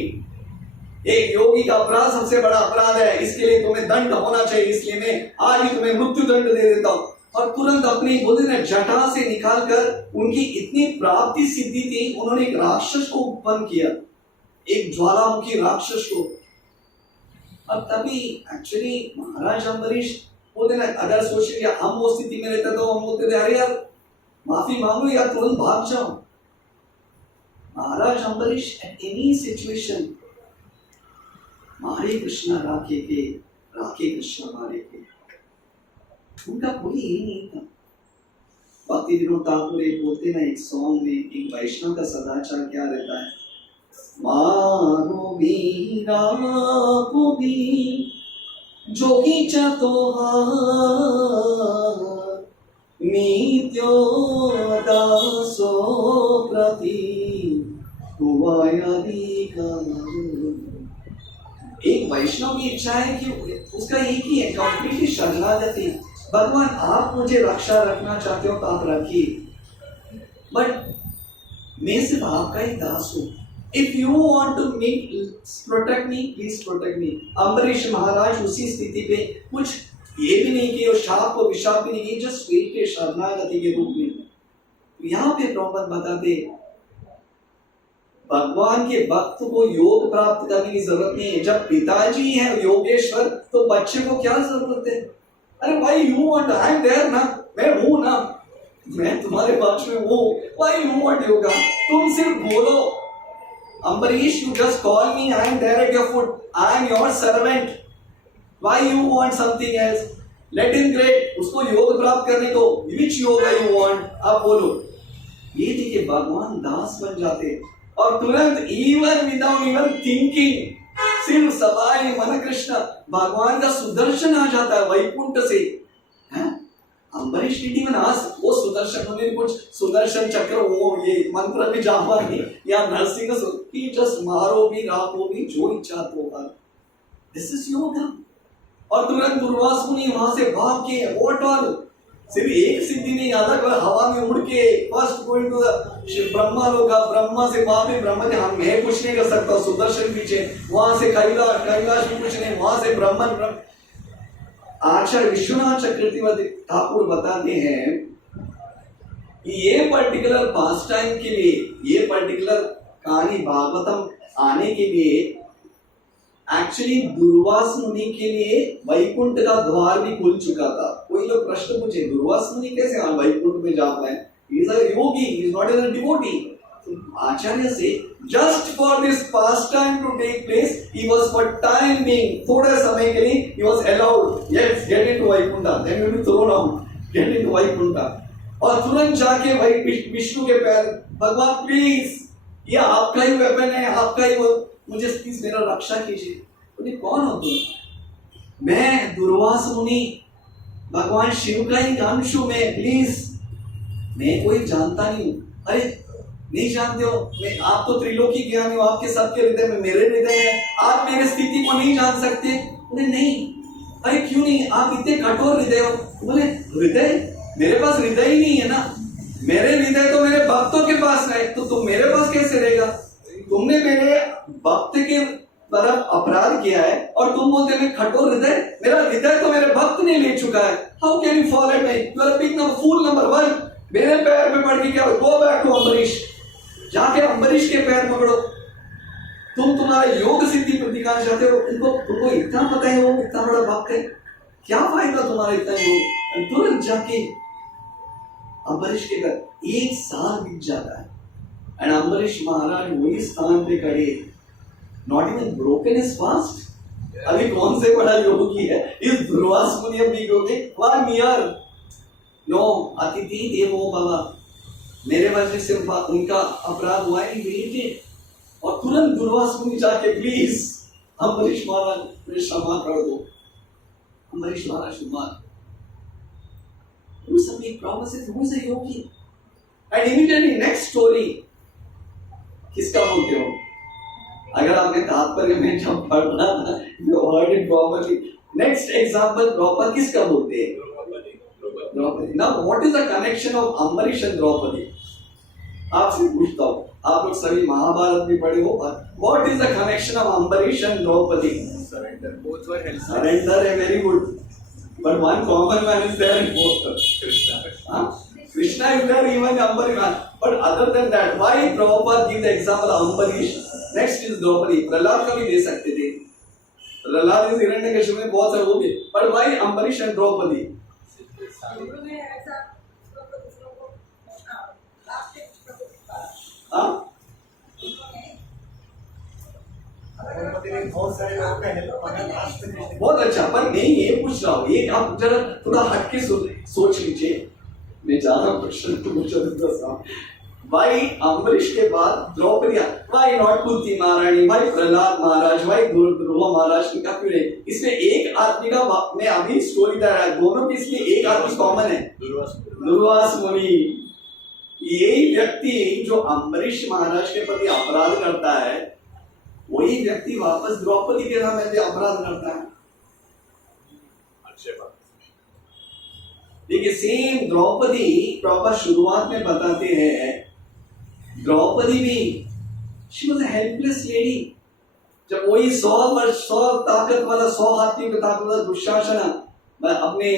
एक योगी का अपराध सबसे बड़ा अपराध है, इसके लिए तुम्हें दंड होना चाहिए, इसलिए मैं आज ही तुम्हें मृत्यु दंड दे देता हूं। और तुरंत अपनी बोलते ना जटा से निकालकर, उनकी इतनी प्राप्ति सिद्धि थी, उन्होंने एक राक्षस को उत्पन्न किया, एक ज्वालामुखी राक्षस को। अब तभी एक्चुअली महाराज अम्बरीश बोलते ना, अगर सोच लिया हम वो स्थिति में रहते तो हम बोलते थे अरे यार माफी मांगो या तुरंत भाग जाओ। महाराज अम्बरीश एट एनी सिचुएशन मारे कृष्णा राखे के, राखे कृष्णा मारे के, उनका कोई ही नहीं था। भक्ति विनोद ठाकुर एक बोलते ना एक सॉन्ग में, एक वैष्णव का सदाचार क्या रहता है, मारो मीरा को भी जोगी चतोहार नित्यो दासो प्रति एक वैष्णव की इच्छा है कि उसका एक ही है, कंप्लीटली शरणागति। भगवान आप मुझे रक्षा रखना चाहते हो तो आप रखिए, बट मैं सिर्फ आपका ही दास हूं। If you want to protect me, please protect me. Ambarish महाराज उसी स्थिति पे कुछ ये भी नहीं किए और शाप को विशाप भी नहीं किए, जस्ट वेट के शरणागति के रूप में। यहाँ पे प्रॉपर बताते भगवान के भक्त को योग प्राप्त करने की जरूरत नहीं है। जब पिताजी है योगेश्वर तो बच्चे को क्या जरूरत है? अरे भाई you want, I am there ना, मैं हूं ना, मैं तुम्हारे पक्ष में हूं, व्हाई यू वांट योगा? तुम सिर्फ बोलो Ambarish, you just call me, I am there at your foot, I am your servant. Why you want something else? Let him great, उसको योग प्राप्त करने को, which yoga you want? आप बोलो। ये थी कि भगवान दास बन जाते और तुरंत even without even thinking, सिर्फ सवाई मन कृष्ण, भगवान का सुदर्शन आ जाता है वैकुंठ से। अम्बरीश की टीम आज वो सुदर्शन, उन्हें कुछ सुदर्शन चक्र वो ये मंत्र भी जापा नहीं या नरसिंह की जस्ट मारो भी राखो भी जो इच्छा तो होगा। This is yoga. और तुरंत दुर्वास मुनि वहां से भाग के व्हाट ऑल, सिर्फ एक सिद्धि नहीं अलग हवा में उड़ के first going to the Brahma lok, Brahma से वहां पे ब्रह्मा ने हम मैं कुछ नहीं कर सकता, सुदर्शन पीछे, वहां से कैलाश भी कुछ नहीं, वहां से ब्रह्मन। आचार्य विश्वनाथ चक्रवर्ती ठाकुर बताते हैं कि ये पर्टिकुलर पास टाइम के लिए, ये पर्टिकुलर कहानी भागवतम आने के लिए एक्चुअली दुर्वास मुनि के लिए वैकुंठ का द्वार भी खुल चुका था। कोई लोग प्रश्न पूछे दुर्वास मुनि कैसे वैकुंठ में जा पाए? He is a yogi, he is not an devotee. आचार्य से just for this pastime to take place, he was for time being, थोड़े समय के लिए he was allowed, yes, get into Vaikuntha, then you will be thrown out, get into Vaikuntha। और तुरंत जाके भाई विष्णु के पैर, भगवान प्लीज ये आपका ही वेपन है, आपका ही वो, मुझे प्लीज मेरा रक्षा कीजिए। बोले कौन हो तुम? मैं दुर्वास मुनि, भगवान शिव का ही अंश हूं मैं, प्लीज मैं कोई जानता नहीं हूँ। अरे नहीं जानते हो, मैं आप तो त्रिलोकी ज्ञानी हो, आपके सबके हृदय में मेरे हृदय है, आप मेरे स्थिति को नहीं जान सकते। बोले नहीं। अरे क्यों नहीं, आप इतने कठोर हृदय हो। बोले हृदय, मेरे पास हृदय ही नहीं है ना, मेरे हृदय तो मेरे भक्तों के पास है, तो तुम मेरे पास कैसे रहेगा? तुमने मेरे भक्त के तरफ अपराध किया है और तुम बोलते मैं कठोर हृदय, मेरा हृदय तो मेरे भक्त ने ले चुका है। How can you forget me? You are a big number, fool number 1। मेरे पैर में पड़ के क्या, गो बैक टू अम्बरीश, जाके अम्बरीश के पैर पकड़ो। तुम तुम्हारा योग सिद्धि पर दिखाना चाहते हो, तुमको इतना पता है वो इतना बड़ा भक्त है, क्या फायदा तुम्हारा इतना योग? तुरंत जाके अम्बरीश के घर 1 साल बीत जाता है एंड अम्बरीश महाराज वही स्थान पे खड़े, not even broken his fast. अभी कौन से बड़ा योगी है इस दुर्वास मुनि भी योगी 1 ईयर। नो अतिथि देवो भव, मेरे वजह से उनका अपराध हुआ है, वेटेड और तुरंत दुर्वास मुनि जाके प्लीज अम्बरीश महाराज मुझे क्षमा कर दो। अम्बरीश महाराज क्षमा, do some big promises, who is a yogi? And immediately next story, किसका बोलते हो? अगर आपने तात्पर्य में जब पढ़ना था, you heard it properly. Next example proper किसका बोलते हैं? Draupadi. Now what is the connection of Ambarish and Draupadi? आपसे पूछता हूँ, आप लोग सभी महाभारत भी पढ़े हो, what is the connection of Ambarish and Draupadi? Surrender. Both were held. Surrender है, very good. But one common man is there in both. Krishna is there even Ambarish. But other than that, why Prabhupada give the example of Ambarish? Next is Draupadi. Prahlad का भी दे सकते थे, प्रहलाद इस हिरण्यकशिपु में बहुत सारे वो भी, but why Ambarish and Draupadi? बहुत अच्छा, पर मैं ये पूछ रहा हूँ, एक आप जरा थोड़ा हटके सोच लीजिए, मैं ज्यादा प्रश्न तो पूछा। भाई अम्बरीश के बाद द्रौपदी, भाई नॉट कुंती महारानी, भाई प्रहलाद महाराज, भाई ध्रुव महाराज का क्यों नहीं? इसमें एक आदमी का, मैं अभी स्टोरी बता रहा है, दोनों की इसमें एक आदमी कॉमन है, दुर्वास मुनि। यही व्यक्ति जो अम्बरीश महाराज के प्रति अपराध करता है, वही व्यक्ति वापस द्रौपदी के नाम में भी अपराध करता है। देखिए सेम द्रौपदी प्रॉपर शुरुआत में बताते हैं, द्रौपदी भी she was a helpless lady. जब वही 100 ताकत वाला 100 हाथी का ताकत वाला दुशासन अपने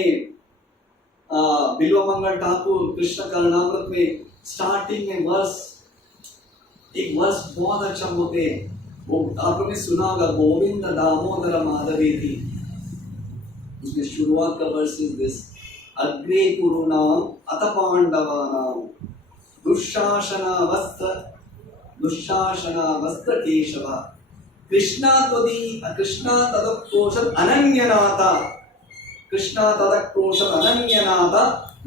बिल्वमंगल ठाकुर कृष्ण कर्णामृत में स्टार्टिंग में एक वर्ष बहुत अच्छा होते हैं, वो आप लोगों ने सुना होगा, गोविंद दामोदर माधवेति। उसमें शुरुआत का वर्स इज दिस, अग्रे कुरुनाम अथ पांडवानाम दुशासना वस्त्र केशव कृष्णा तदक्रोशद अनन्यनाथ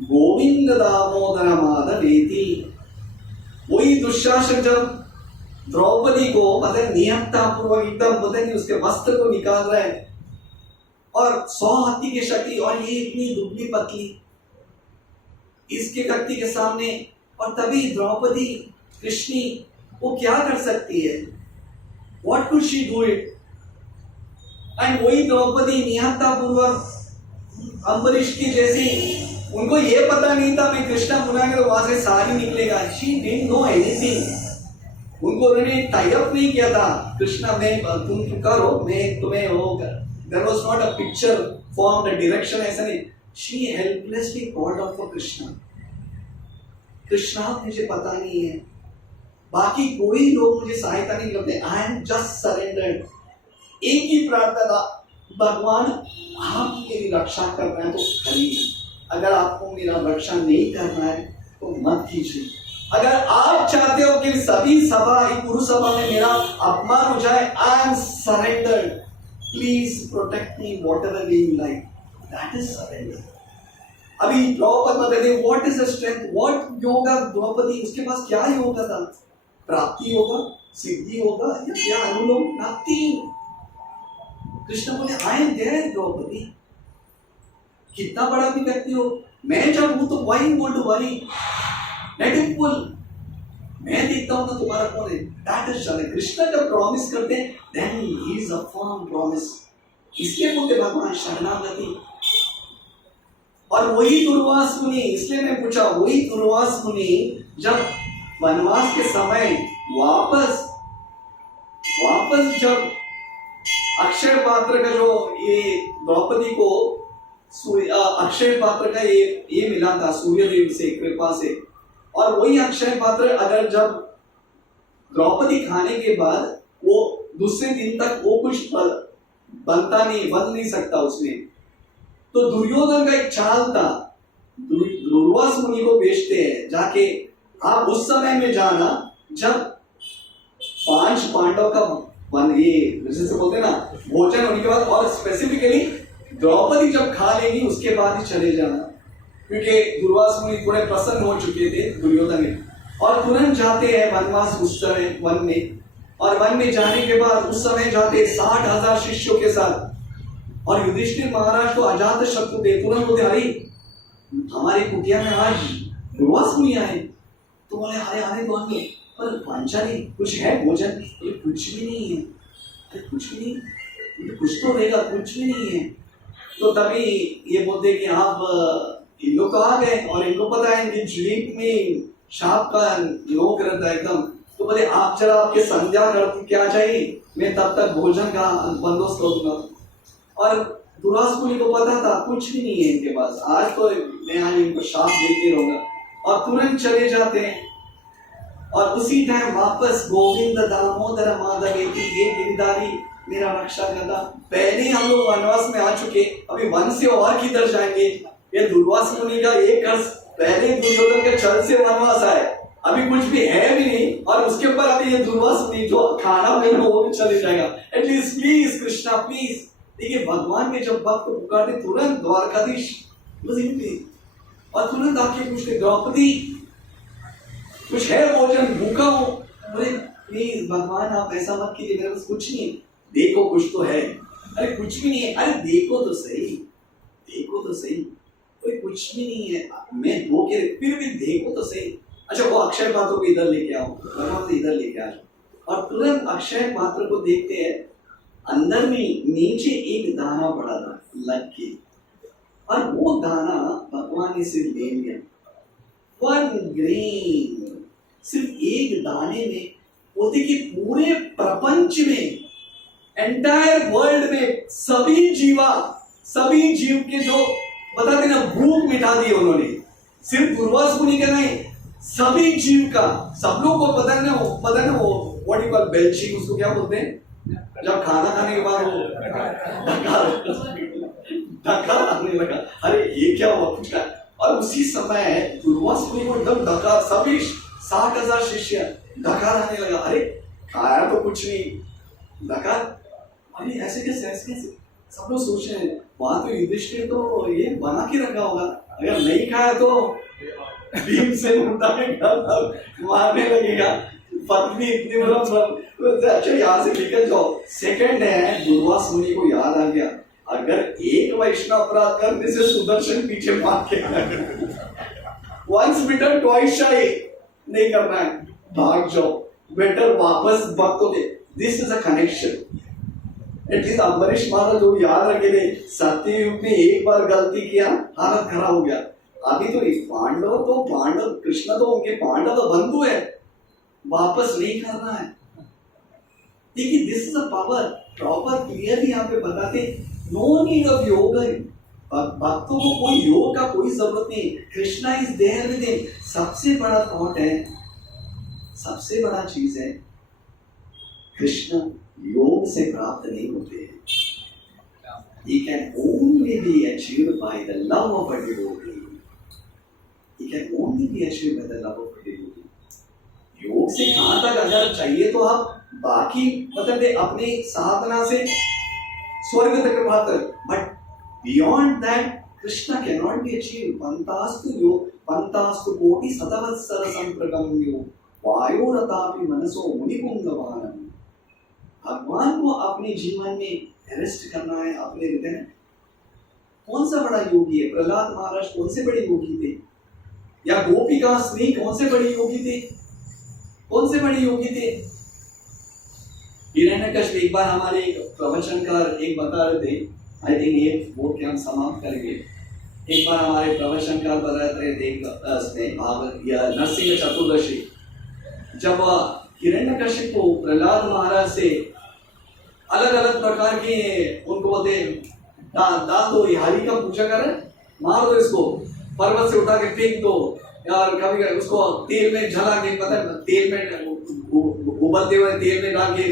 गोविंद दामोदर माधवेति। वही दुशासन जब द्रौपदी को मतलब निहत्ता पूर्वक एकदम पता नहीं उसके वस्त्र को निकाल रहा है और 100 हाथी की शक्ति, और ये इतनी दुबली पतली इसके शक्ति के सामने, और तभी द्रौपदी कृष्णी वो क्या कर सकती है? What could she do it? And वही द्रौपदी निहत्ता पूर्वक अम्बरीश की जैसी, उनको ये पता नहीं था मैं कृष्णा बुलाएंगे तो वहां से सारी निकलेगा। She didn't know anything. उनको उन्होंने टाई अप नहीं किया था, कृष्णा में तुम करो मैं तुम्हें होगा। There was not a picture formed, a direction, ऐसा नहीं। She helplessly called out for Krishna. Krishna मुझे पता नहीं है, बाकी कोई लोग मुझे सहायता नहीं करते, I am just surrendered। एक ही प्रार्थना, भगवान आप मेरी रक्षा कर रहे हैं तो करिए, अगर आपको मेरा रक्षा नहीं करना है तो मत कीजिए। अगर आप चाहते हो कि सभी सभा गुरु सभा में मेरा अपमान हो जाए, I am surrendered, please protect me whatever way you like, that is surrender. अभी द्रौपदी बताते हैं what is the strength, what yoga Draupadi, उसके पास क्या योगा था? प्राप्ति होगा, सिद्धि होगा या क्या अनुलोम? नथिंग। कृष्ण बोले आई एम देयर द्रौपदी, कितना बड़ा भी व्यक्ति हो, मैं जब हूं तो why you want to worry? Let him pull, मैं देखता हूं ना तुम्हारा कौन है, दैट इज चले। कृष्ण जब प्रॉमिस करते हैं then he is a firm promise, इसलिए बोलते भगवान शरणागति। और वही दुर्वास मुनि, इसलिए मैं पूछा, वही दुर्वास मुनि जब वनवास के समय वापस जब अक्षय पात्र का जो ये द्रौपदी को अक्षय पात्र का ये मिला था सूर्यदेव से कृपा से, और वही अक्षय पात्र अगर जब द्रौपदी खाने के बाद वो दूसरे दिन तक वो कुछ बनता नहीं, बन नहीं सकता उसमें, तो दुर्योधन का एक चाल था, दुर्वास मुनि को बेचते हैं जाके, आप उस समय में जाना जब 5 पांडव का ये जैसे बोलते हैं ना भोजन होने के बाद, और स्पेसिफिकली द्रौपदी जब खा लेगी उसके बाद ही चले जाना, क्योंकि दुर्वास मुनि थोड़े प्रसन्न हो चुके थे दुर्योधन में, और तुरंत जाते हैं वनवास उस समय वन में, और वन में जाने के बाद उस समय जाते 60,000 शिष्यों के साथ, और युधिष्ठिर महाराज को अजात शत्रु थे, तुरंत बोलते अरे हमारी कुटिया में आज दुर्वास मुनि आए, तो बोले अरे आने दो आने, पर पांचाली कुछ है भोजन, ये कुछ भी नहीं है, अरे कुछ भी नहीं, ये कुछ तो रहेगा, कुछ भी नहीं है। तो तभी ये बोलते कि आप इन लोग तो आ गए और इनको पता है कि द्वीप में शाप का योग रहता है एकदम, तो बोले आप जरा आपके संध्या करके क्या चाहिए, मैं तब तक भोजन का बंदोबस्त करूंगा। और दुर्वास मुनि को पता था कुछ भी नहीं है इनके पास, आज तो मैं आज इनको शाप देते रहूंगा, और तुरंत चले जाते हैं। और उसी टाइम वापस गोविंद दामोदर माधव ये गिरधारी मेरा रक्षा करता, पहले हम लोग वनवास में आ चुके, अभी वन से और किधर जाएंगे, ये दुर्वास मुनि का एक कर्ज, पहले दुर्योधन के छल से वनवास आए, अभी कुछ भी है भी नहीं, और उसके ऊपर अभी ये दुर्वास मुनि जो खाना पीना वो भी चले जाएगा, एटलीस्ट प्लीज कृष्णा प्लीज। देखिए भगवान के जब भक्त पुकारते तुरंत द्वारकाधीश और तुरंत आके पूछते द्रौपदी कुछ है भोजन, भूखा हो, अरे प्लीज भगवान आप ऐसा मत कीजिए, मेरे पास कुछ नहीं है, देखो कुछ तो है, अरे कुछ भी नहीं है, अरे देखो तो सही, देखो तो सही, कोई कुछ भी नहीं है, मैं दो के फिर भी देखो तो सही। अच्छा वो अक्षय पात्र को इधर लेके आओ, भगवान से इधर लेके आ जाओ, और तुरंत अक्षय पात्र को देखते हैं, अंदर में नीचे एक दाना पड़ा था लग के, और वो दाना भगवान ने सिर्फ ले लिया, 1 ग्रेन, सिर्फ एक दाने में, वो देखिए पूरे प्रपंच में, एंटायर वर्ल्ड में सभी जीव के जो बताते ना भूख मिटा दी उन्होंने, सिर्फ दुर्वास मुनि का नहीं, सभी जीव का, सब लोग को पता ना वो व्हाट यू कॉल बेल्चिंग, उसको क्या बोलते हैं जब खाना खाने के बाद वो डकार आने लगा, अरे ये क्या हुआ कुछ का, और उसी समय दुर्वास मुनि को एकदम डकार, सभी 60,000 शिष्य डकार आने लगा, अरे खाया तो कुछ नहीं, डकार, अरे ऐसे कैसे, सब लोग सोच रहे हैं वहां तो युधिष्ठिर तो ये बना के रखा होगा, अगर नहीं खाया तो भीम से मारने लगेगा, पत्नी इतनी मतलब अच्छा यहाँ से निकल जाओ। सेकंड है दुर्वास मुनि को याद आ गया, अगर एक वैष्णव अपराध करने से सुदर्शन पीछे भाग के वंस बिटन ट्वाइस शाई नहीं करना है, भाग जाओ, बेटर वापस भक्तों के, this is a connection. At least Ambarish Maharaj जो याद रखे थे, सत्ययुग में एक बार गलती किया हालत खराब हो गया, अभी तो पांडव कृष्ण तो उनके पांडव तो बंधु है, वापस नहीं करना है। देखिए this is a power, proper clearly यहाँ पे बताते, नो नीड ऑफ योगा, भक्तों को कोई योग का कोई जरूरत नहीं, Krishna is there with him. सबसे बड़ा थॉट है, सबसे बड़ा चीज है, कृष्ण योग से प्राप्त नहीं होते हैं, he can only be achieved by the love of a devotee, he can only be achieved by the love of a devotee। योग से कहां तक अगर चाहिए तो आप बाकी मतलब अपनी साधना से स्वर्ग तक पात्र, but beyond that Krishna can not be achieved. पंतास्तु कोटि शतवत्सर संप्रगम्यो वायोरतापि मनसो मुनिपुंगवानम। भगवान को अपने जीवन में अरेस्ट करना है, अपने हृदय में। कौन सा बड़ा योगी है? प्रहलाद महाराज कौन से बड़े योगी थे? या गोपिका स्त्री कौन से बड़ी योगी थे? कौन से बड़ी योगी थे? हिरण्यकश्यप एक बार हमारे एक प्रवचनकार एक बता रहे थे, आई थिंक ये बोर्ड के हम समाप्त करेंगे। एक बार हमारे प्रवचनकार बता रहे थे या नरसिंह चतुर्दशी, जब हिरण्यकश्यप को प्रहलाद महाराज से अलग अलग प्रकार के उनको बोलते डाल दो, ये हरि का पूजा करे, मार दो इसको, पर्वत से उठा के फेंक दो, यार कभी उसको तेल में झला के, पता तेल में उबलते हुए तेल में डाल के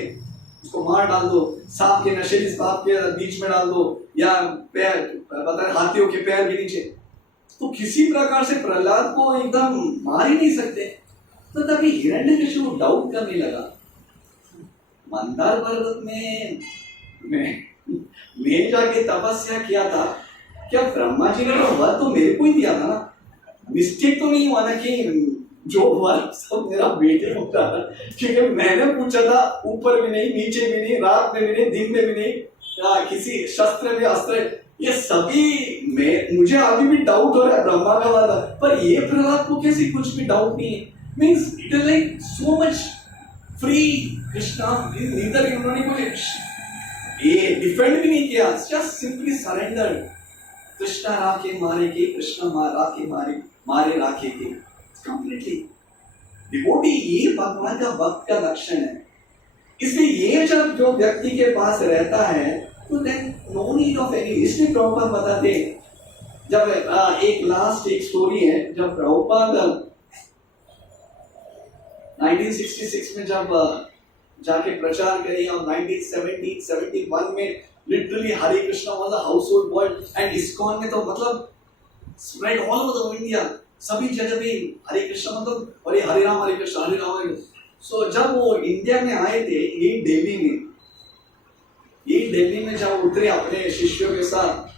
उसको मार डाल दो, सांप के नशेली सांप के बीच में डाल दो, या पैर पता हाथियों के पैर के नीचे। तो किसी प्रकार से प्रहलाद को एकदम मार ही नहीं सकते। तो तभी हिरण्यकश्यप डाउट करने लगा, मंदार पर्वत में मैं जाके तपस्या किया था, क्या ब्रह्मा जी ने तो वर तो मेरे को ही दिया था ना, मिस्टेक तो नहीं हुआ ना कि जो वर सब मेरा बेटे होता है, क्योंकि मैंने पूछा था, ऊपर भी नहीं, नीचे भी नहीं, रात में भी नहीं, दिन में भी नहीं, किसी शस्त्र में अस्त्र, ये सभी मुझे अभी भी डाउट हो रहा है ब्रह्मा का वादा, पर ये प्रहलाद को कैसे कुछ भी डाउट नहीं है। Means it is like so much free. Krishna neither उन्होंने कुछ ये डिफेंड भी नहीं किया, जस्ट सिंपली सरेंडर। कृष्णा राखे मारे के, कृष्णा राखे मारे राखे के, कंप्लीटली डिवोटी। ये भगवान का भक्त का लक्षण है। इसलिए ये जब जो व्यक्ति के पास रहता है तो then no need of any. इसलिए प्रभुपाद बताते, जब एक लास्ट एक स्टोरी है, जब प्रभुपाद 1966 में जब जाके प्रचार करें, और 1971 में literally Hare Krishna was a household word, and ISKCON में तो मतलब spread all over the India, सभी जगह पे हरे कृष्णा मतलब, और ये हरे राम हरे कृष्णा हरे राम हरे। सो जब वो इंडिया में आए थे, ये दिल्ली में जब उतरे अपने शिष्यों के साथ,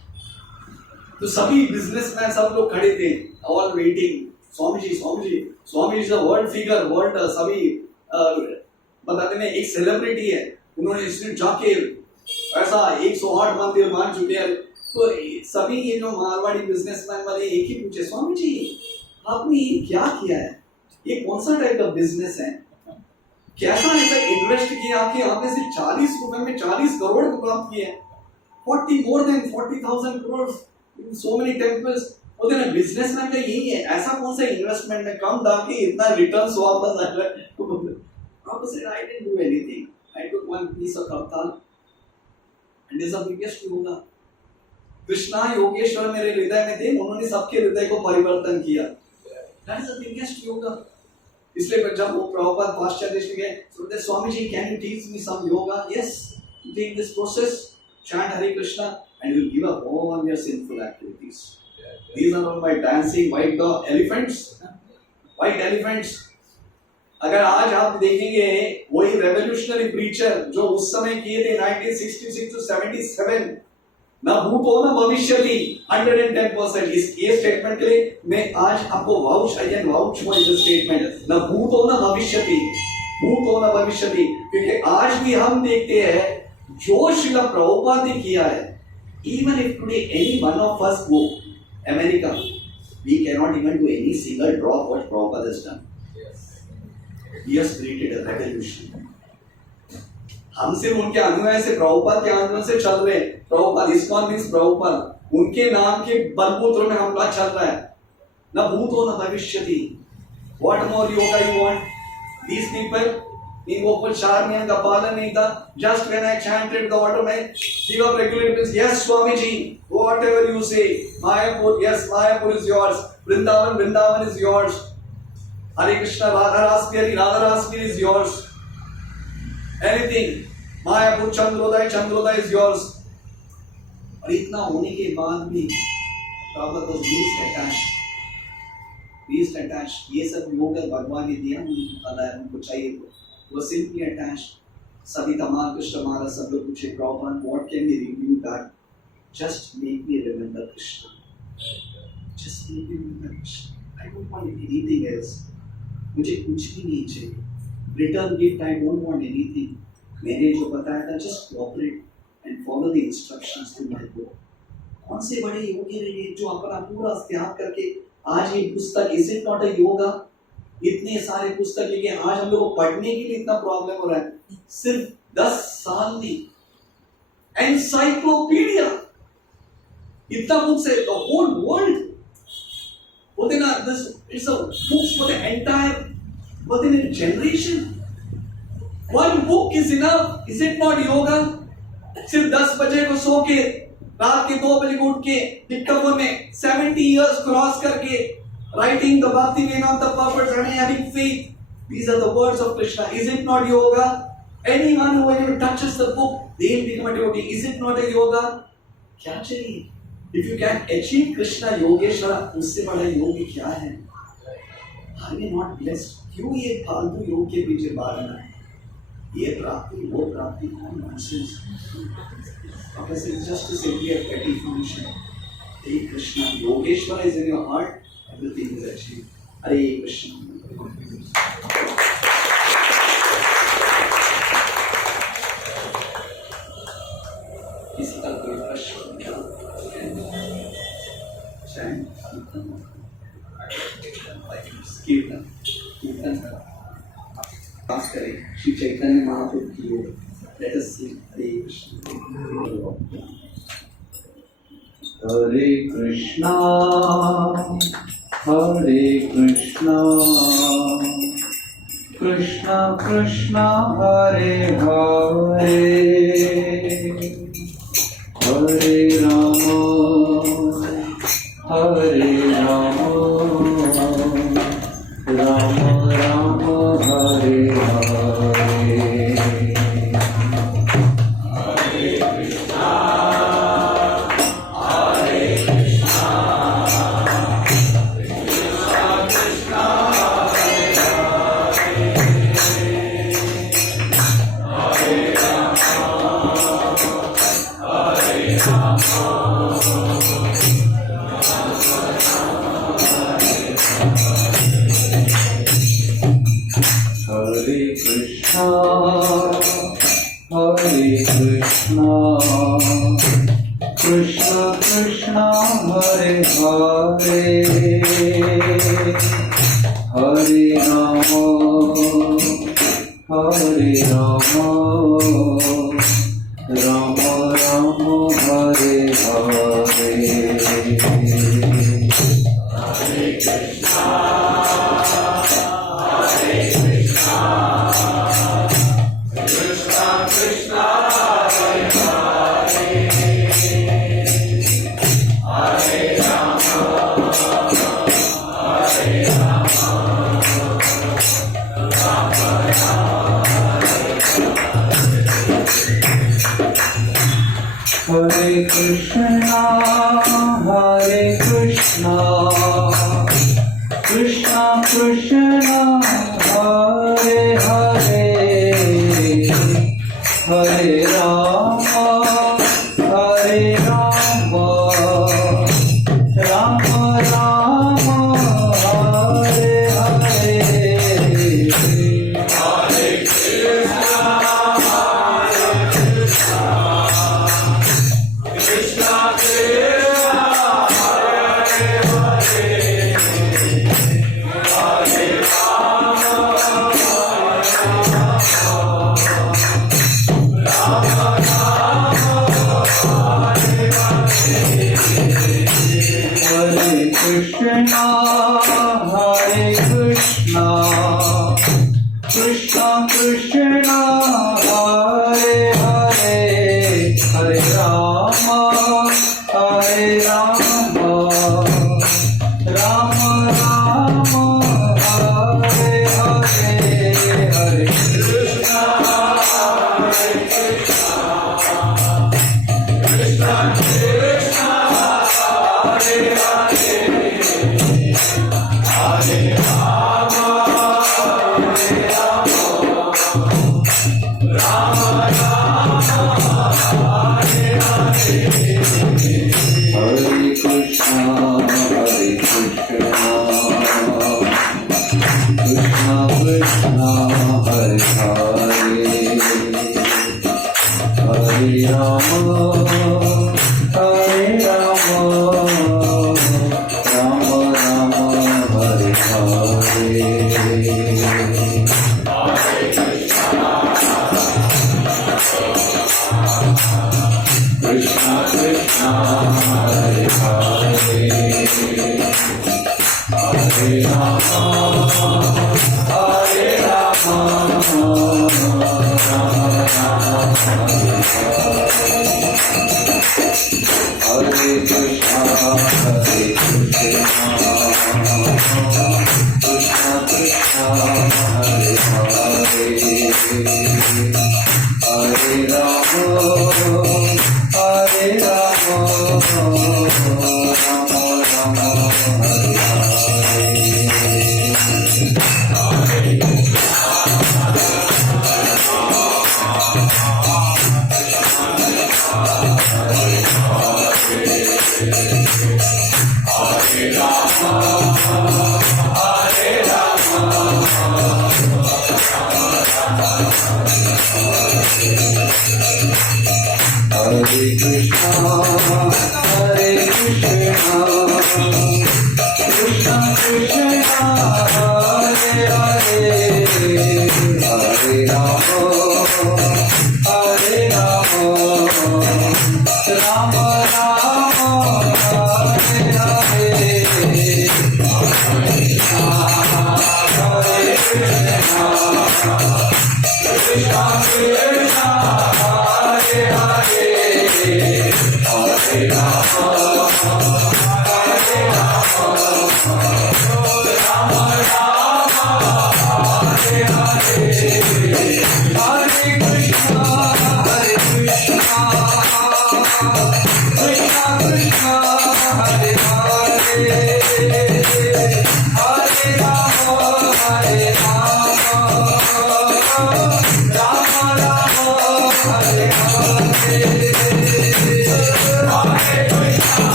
तो सभी बिजनेसमैन सब लोग खड़े थे, all waiting, Swami ji is a world figure, world सभी बताते हैं एक सेलिब्रिटी है, उन्होंने इसमें जाके ऐसा 108 मंदिर मान चुके हैं। तो सभी ये जो मारवाड़ी बिजनेसमैन वाले एक ही पूछे, स्वामी जी आपने ये क्या किया है, ये कौन सा टाइप का बिजनेस है, कैसा ऐसा इन्वेस्ट किया कि आपने सिर्फ 40 रुपए में 40 करोड़ को प्राप्त किया है, 40,000 crores, so many temples। बोलते ना बिजनेसमैन का यही है, ऐसा कौन सा इन्वेस्टमेंट में कम दाम की इतना रिटर्न्स वापस आ रहा है। Prabhupada said, I didn't do anything. I took one piece of kartal and is the biggest yoga. Krishna Yogeshwar मेरे हृदय में थे, उन्होंने सबके हृदय को परिवर्तन किया। That is the biggest yoga. इसलिए जब वो प्रभुपाद पाश्चात्य देश में गए, बोलते Swami ji can you teach me some yoga? Yes, take this process, chant Hare Krishna and you will give up all your sinful activities. These are all my dancing white elephants. अगर आज आप देखेंगे वही रेवोल्यूशनरी प्रीचर जो उस समय किए थे 1966 to 77, न भूत हो न भविष्यति, 110%। इस ये स्टेटमेंट के लिए मैं आज आपको वाउच फॉर दिस स्टेटमेंट, न भूत हो न भविष्यति, क्योंकि आज भी हम देखते हैं जो श्रील प्रभुपाद ने किया है। Even if today any one of us go America, we cannot even do any single drop what Prabhupada has done. He has created a revolution. हम सिर्फ उनके अनुयायी से, प्रभुपाद के अनुयायी से चल रहे हैं। प्रभुपाद, इस्कॉन मींस प्रभुपाद, उनके नाम के बलपुत्र में हम लोग चल रहा है। न भूतो न भविष्यति। What more yoga you want? These people, इनको कुछ 4 नियम का पालन नहीं था। Just when I chanted the order, मैं give up regulations. Yes, Swami ji, whatever you say. Mayapur, yes, Mayapur is yours. Vrindavan is yours. Hare Krishna, Radha Rasmiri is yours. Anything. Mayapur, Chandrodaya is yours. और इतना होने के बाद भी Prabhupada was least attached. ये सब योग भगवान ने दिया, उनको चाहिए तो वो simply attached. सभी तमाम कृष्ण महाराज सब लोग पूछे, Prabhupada, what can we review that? Just make me remember Krishna. Just make me remember Krishna. I don't want anything else. मुझे कुछ भी नहीं चाहिए। Return gift, I don't want anything. मैंने जो बताया था, just cooperate and follow the instructions to my book. कौन से बड़े योगी रहे जो अपना पूरा त्याग करके आज ये पुस्तक is it not a yoga? इतने सारे पुस्तक लेके आज हम लोग को पढ़ने के लिए इतना प्रॉब्लम हो रहा है। सिर्फ 10 साल में एनसाइक्लोपीडिया, इतना बुक्स है, द होल वर्ल्ड होते ना, this it's a books for the entire within a generation. One book is enough. Is it not yoga? सिर्फ 10 बजे को सो के रात के 2 बजे को उठ के डिक्टोफोन में 70 years क्रॉस करके writing the Bhakti Vedanta purpose and having faith. These are the words of Krishna. Is it not yoga? Anyone who even touches the book, they will become a devotee. Is it not a yoga? क्या चाहिए? If you can achieve Krishna Yogeshwara, उससे बड़ा योग क्या है? Are we not blessed? क्यों ये फालतू योग के पीछे भागना है? ये प्राप्ति वो प्राप्ति nonsense. Because it's just to simply a petty function. Hare Krishna, Yogeshwara is in your heart, everything is achieved. Hare Krishna. किसी का कोई प्रश्न कीर्तन कीर्तन पास करें श्री चैतन्य महाप्रभु की ओर। लेट अस सिंग हरे कृष्ण। हरे कृष्णा हरे Krishna Krishna Krishna Hare Hare Hare Ram Ram Ram Hare Hare. Hare Krishna Krishna Krishna Hare Hare Hare Rama Rama Rama Hare Hare। Hare Krishna Krishna Krishna Hare Hare Hare Rama Rama Rama Hare Hare। Krishna Krishna Hare Hare Hare Rama Rama Rama Hare Hare। Hare Krishna Krishna Krishna Hare Hare Hare Rama Hare Krishna Krishna Krishna Hare Hare Hare Rama Rama Rama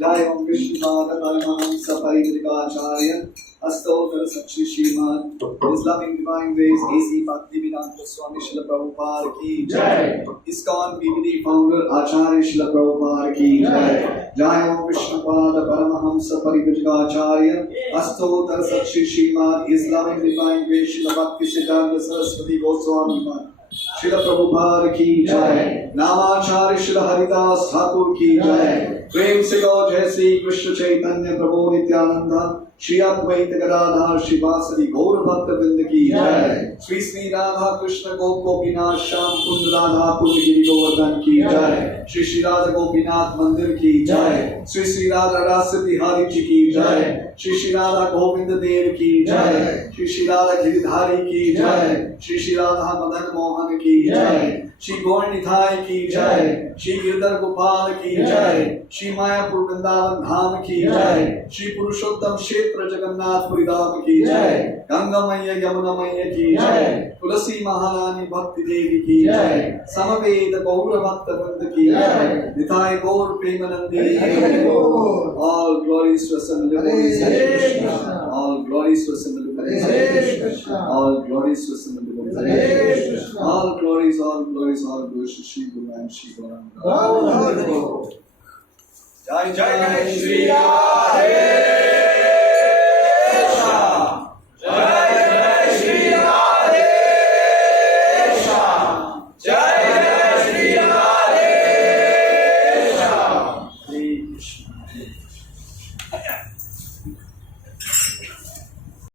जय ओम विष्णुपाद परमहंस परिवृताचार्य अष्टोत्तर सच्ची श्रीमद इस्लामिक divine grace A C Bhaktivedanta Swami Srila Prabhupada की जय। इस्कॉन पीवीडी फाउंडर आचार्य श्रील प्रभुपाद की जय। जय ओम विष्णुपाद परमहंस परिवृताचार्य अष्टोत्तर सच्ची श्रीमद इस्लामिक डिवाइन ग्रेस श्रील भक्ति सिद्धांत सरस्वती गोस्वामी महाराज श्रील प्रभुपाद की जय। नामाचार्य श्रील हरिदास ठाकुर की जय। प्रेम से गौ जय श्री कृष्ण चैतन्य प्रभु नित्यानंद श्री अद्वैत गदाधर श्रीवासदि गौर भक्त वृंद की जय। श्री श्री राधा कृष्ण गोपीनाथ श्याम कुंड राधा कुंड गिरि गोवर्धन की जय। श्री श्री राधा गोपीनाथ मंदिर की जय। श्री श्री राधा रास बिहारी जी की जय। श्री श्री राधा गोविंद देव की जय। श्री श्री राधा गिरिधारी की जय। श्री श्री राधा मदन मोहन की जय। श्री गौर निधाय की जय। श्री गिरधर गोपाल की जय। श्री मायापुर वृंदावन धाम की जय। श्री पुरुषोत्तम क्षेत्र जगन्नाथपुरी धाम की जय। गंगा मैया यमुना मैया की जय। तुलसी महारानी भक्ति देवी की जय। समवेद गौर भक्त वृंद की जय। निताय गौर Premanandi. All glories to assemble all glories to assemble all glories to assemble all glories to Shri Guru and Shri Gauranga. Jai Jai Shri Radhe.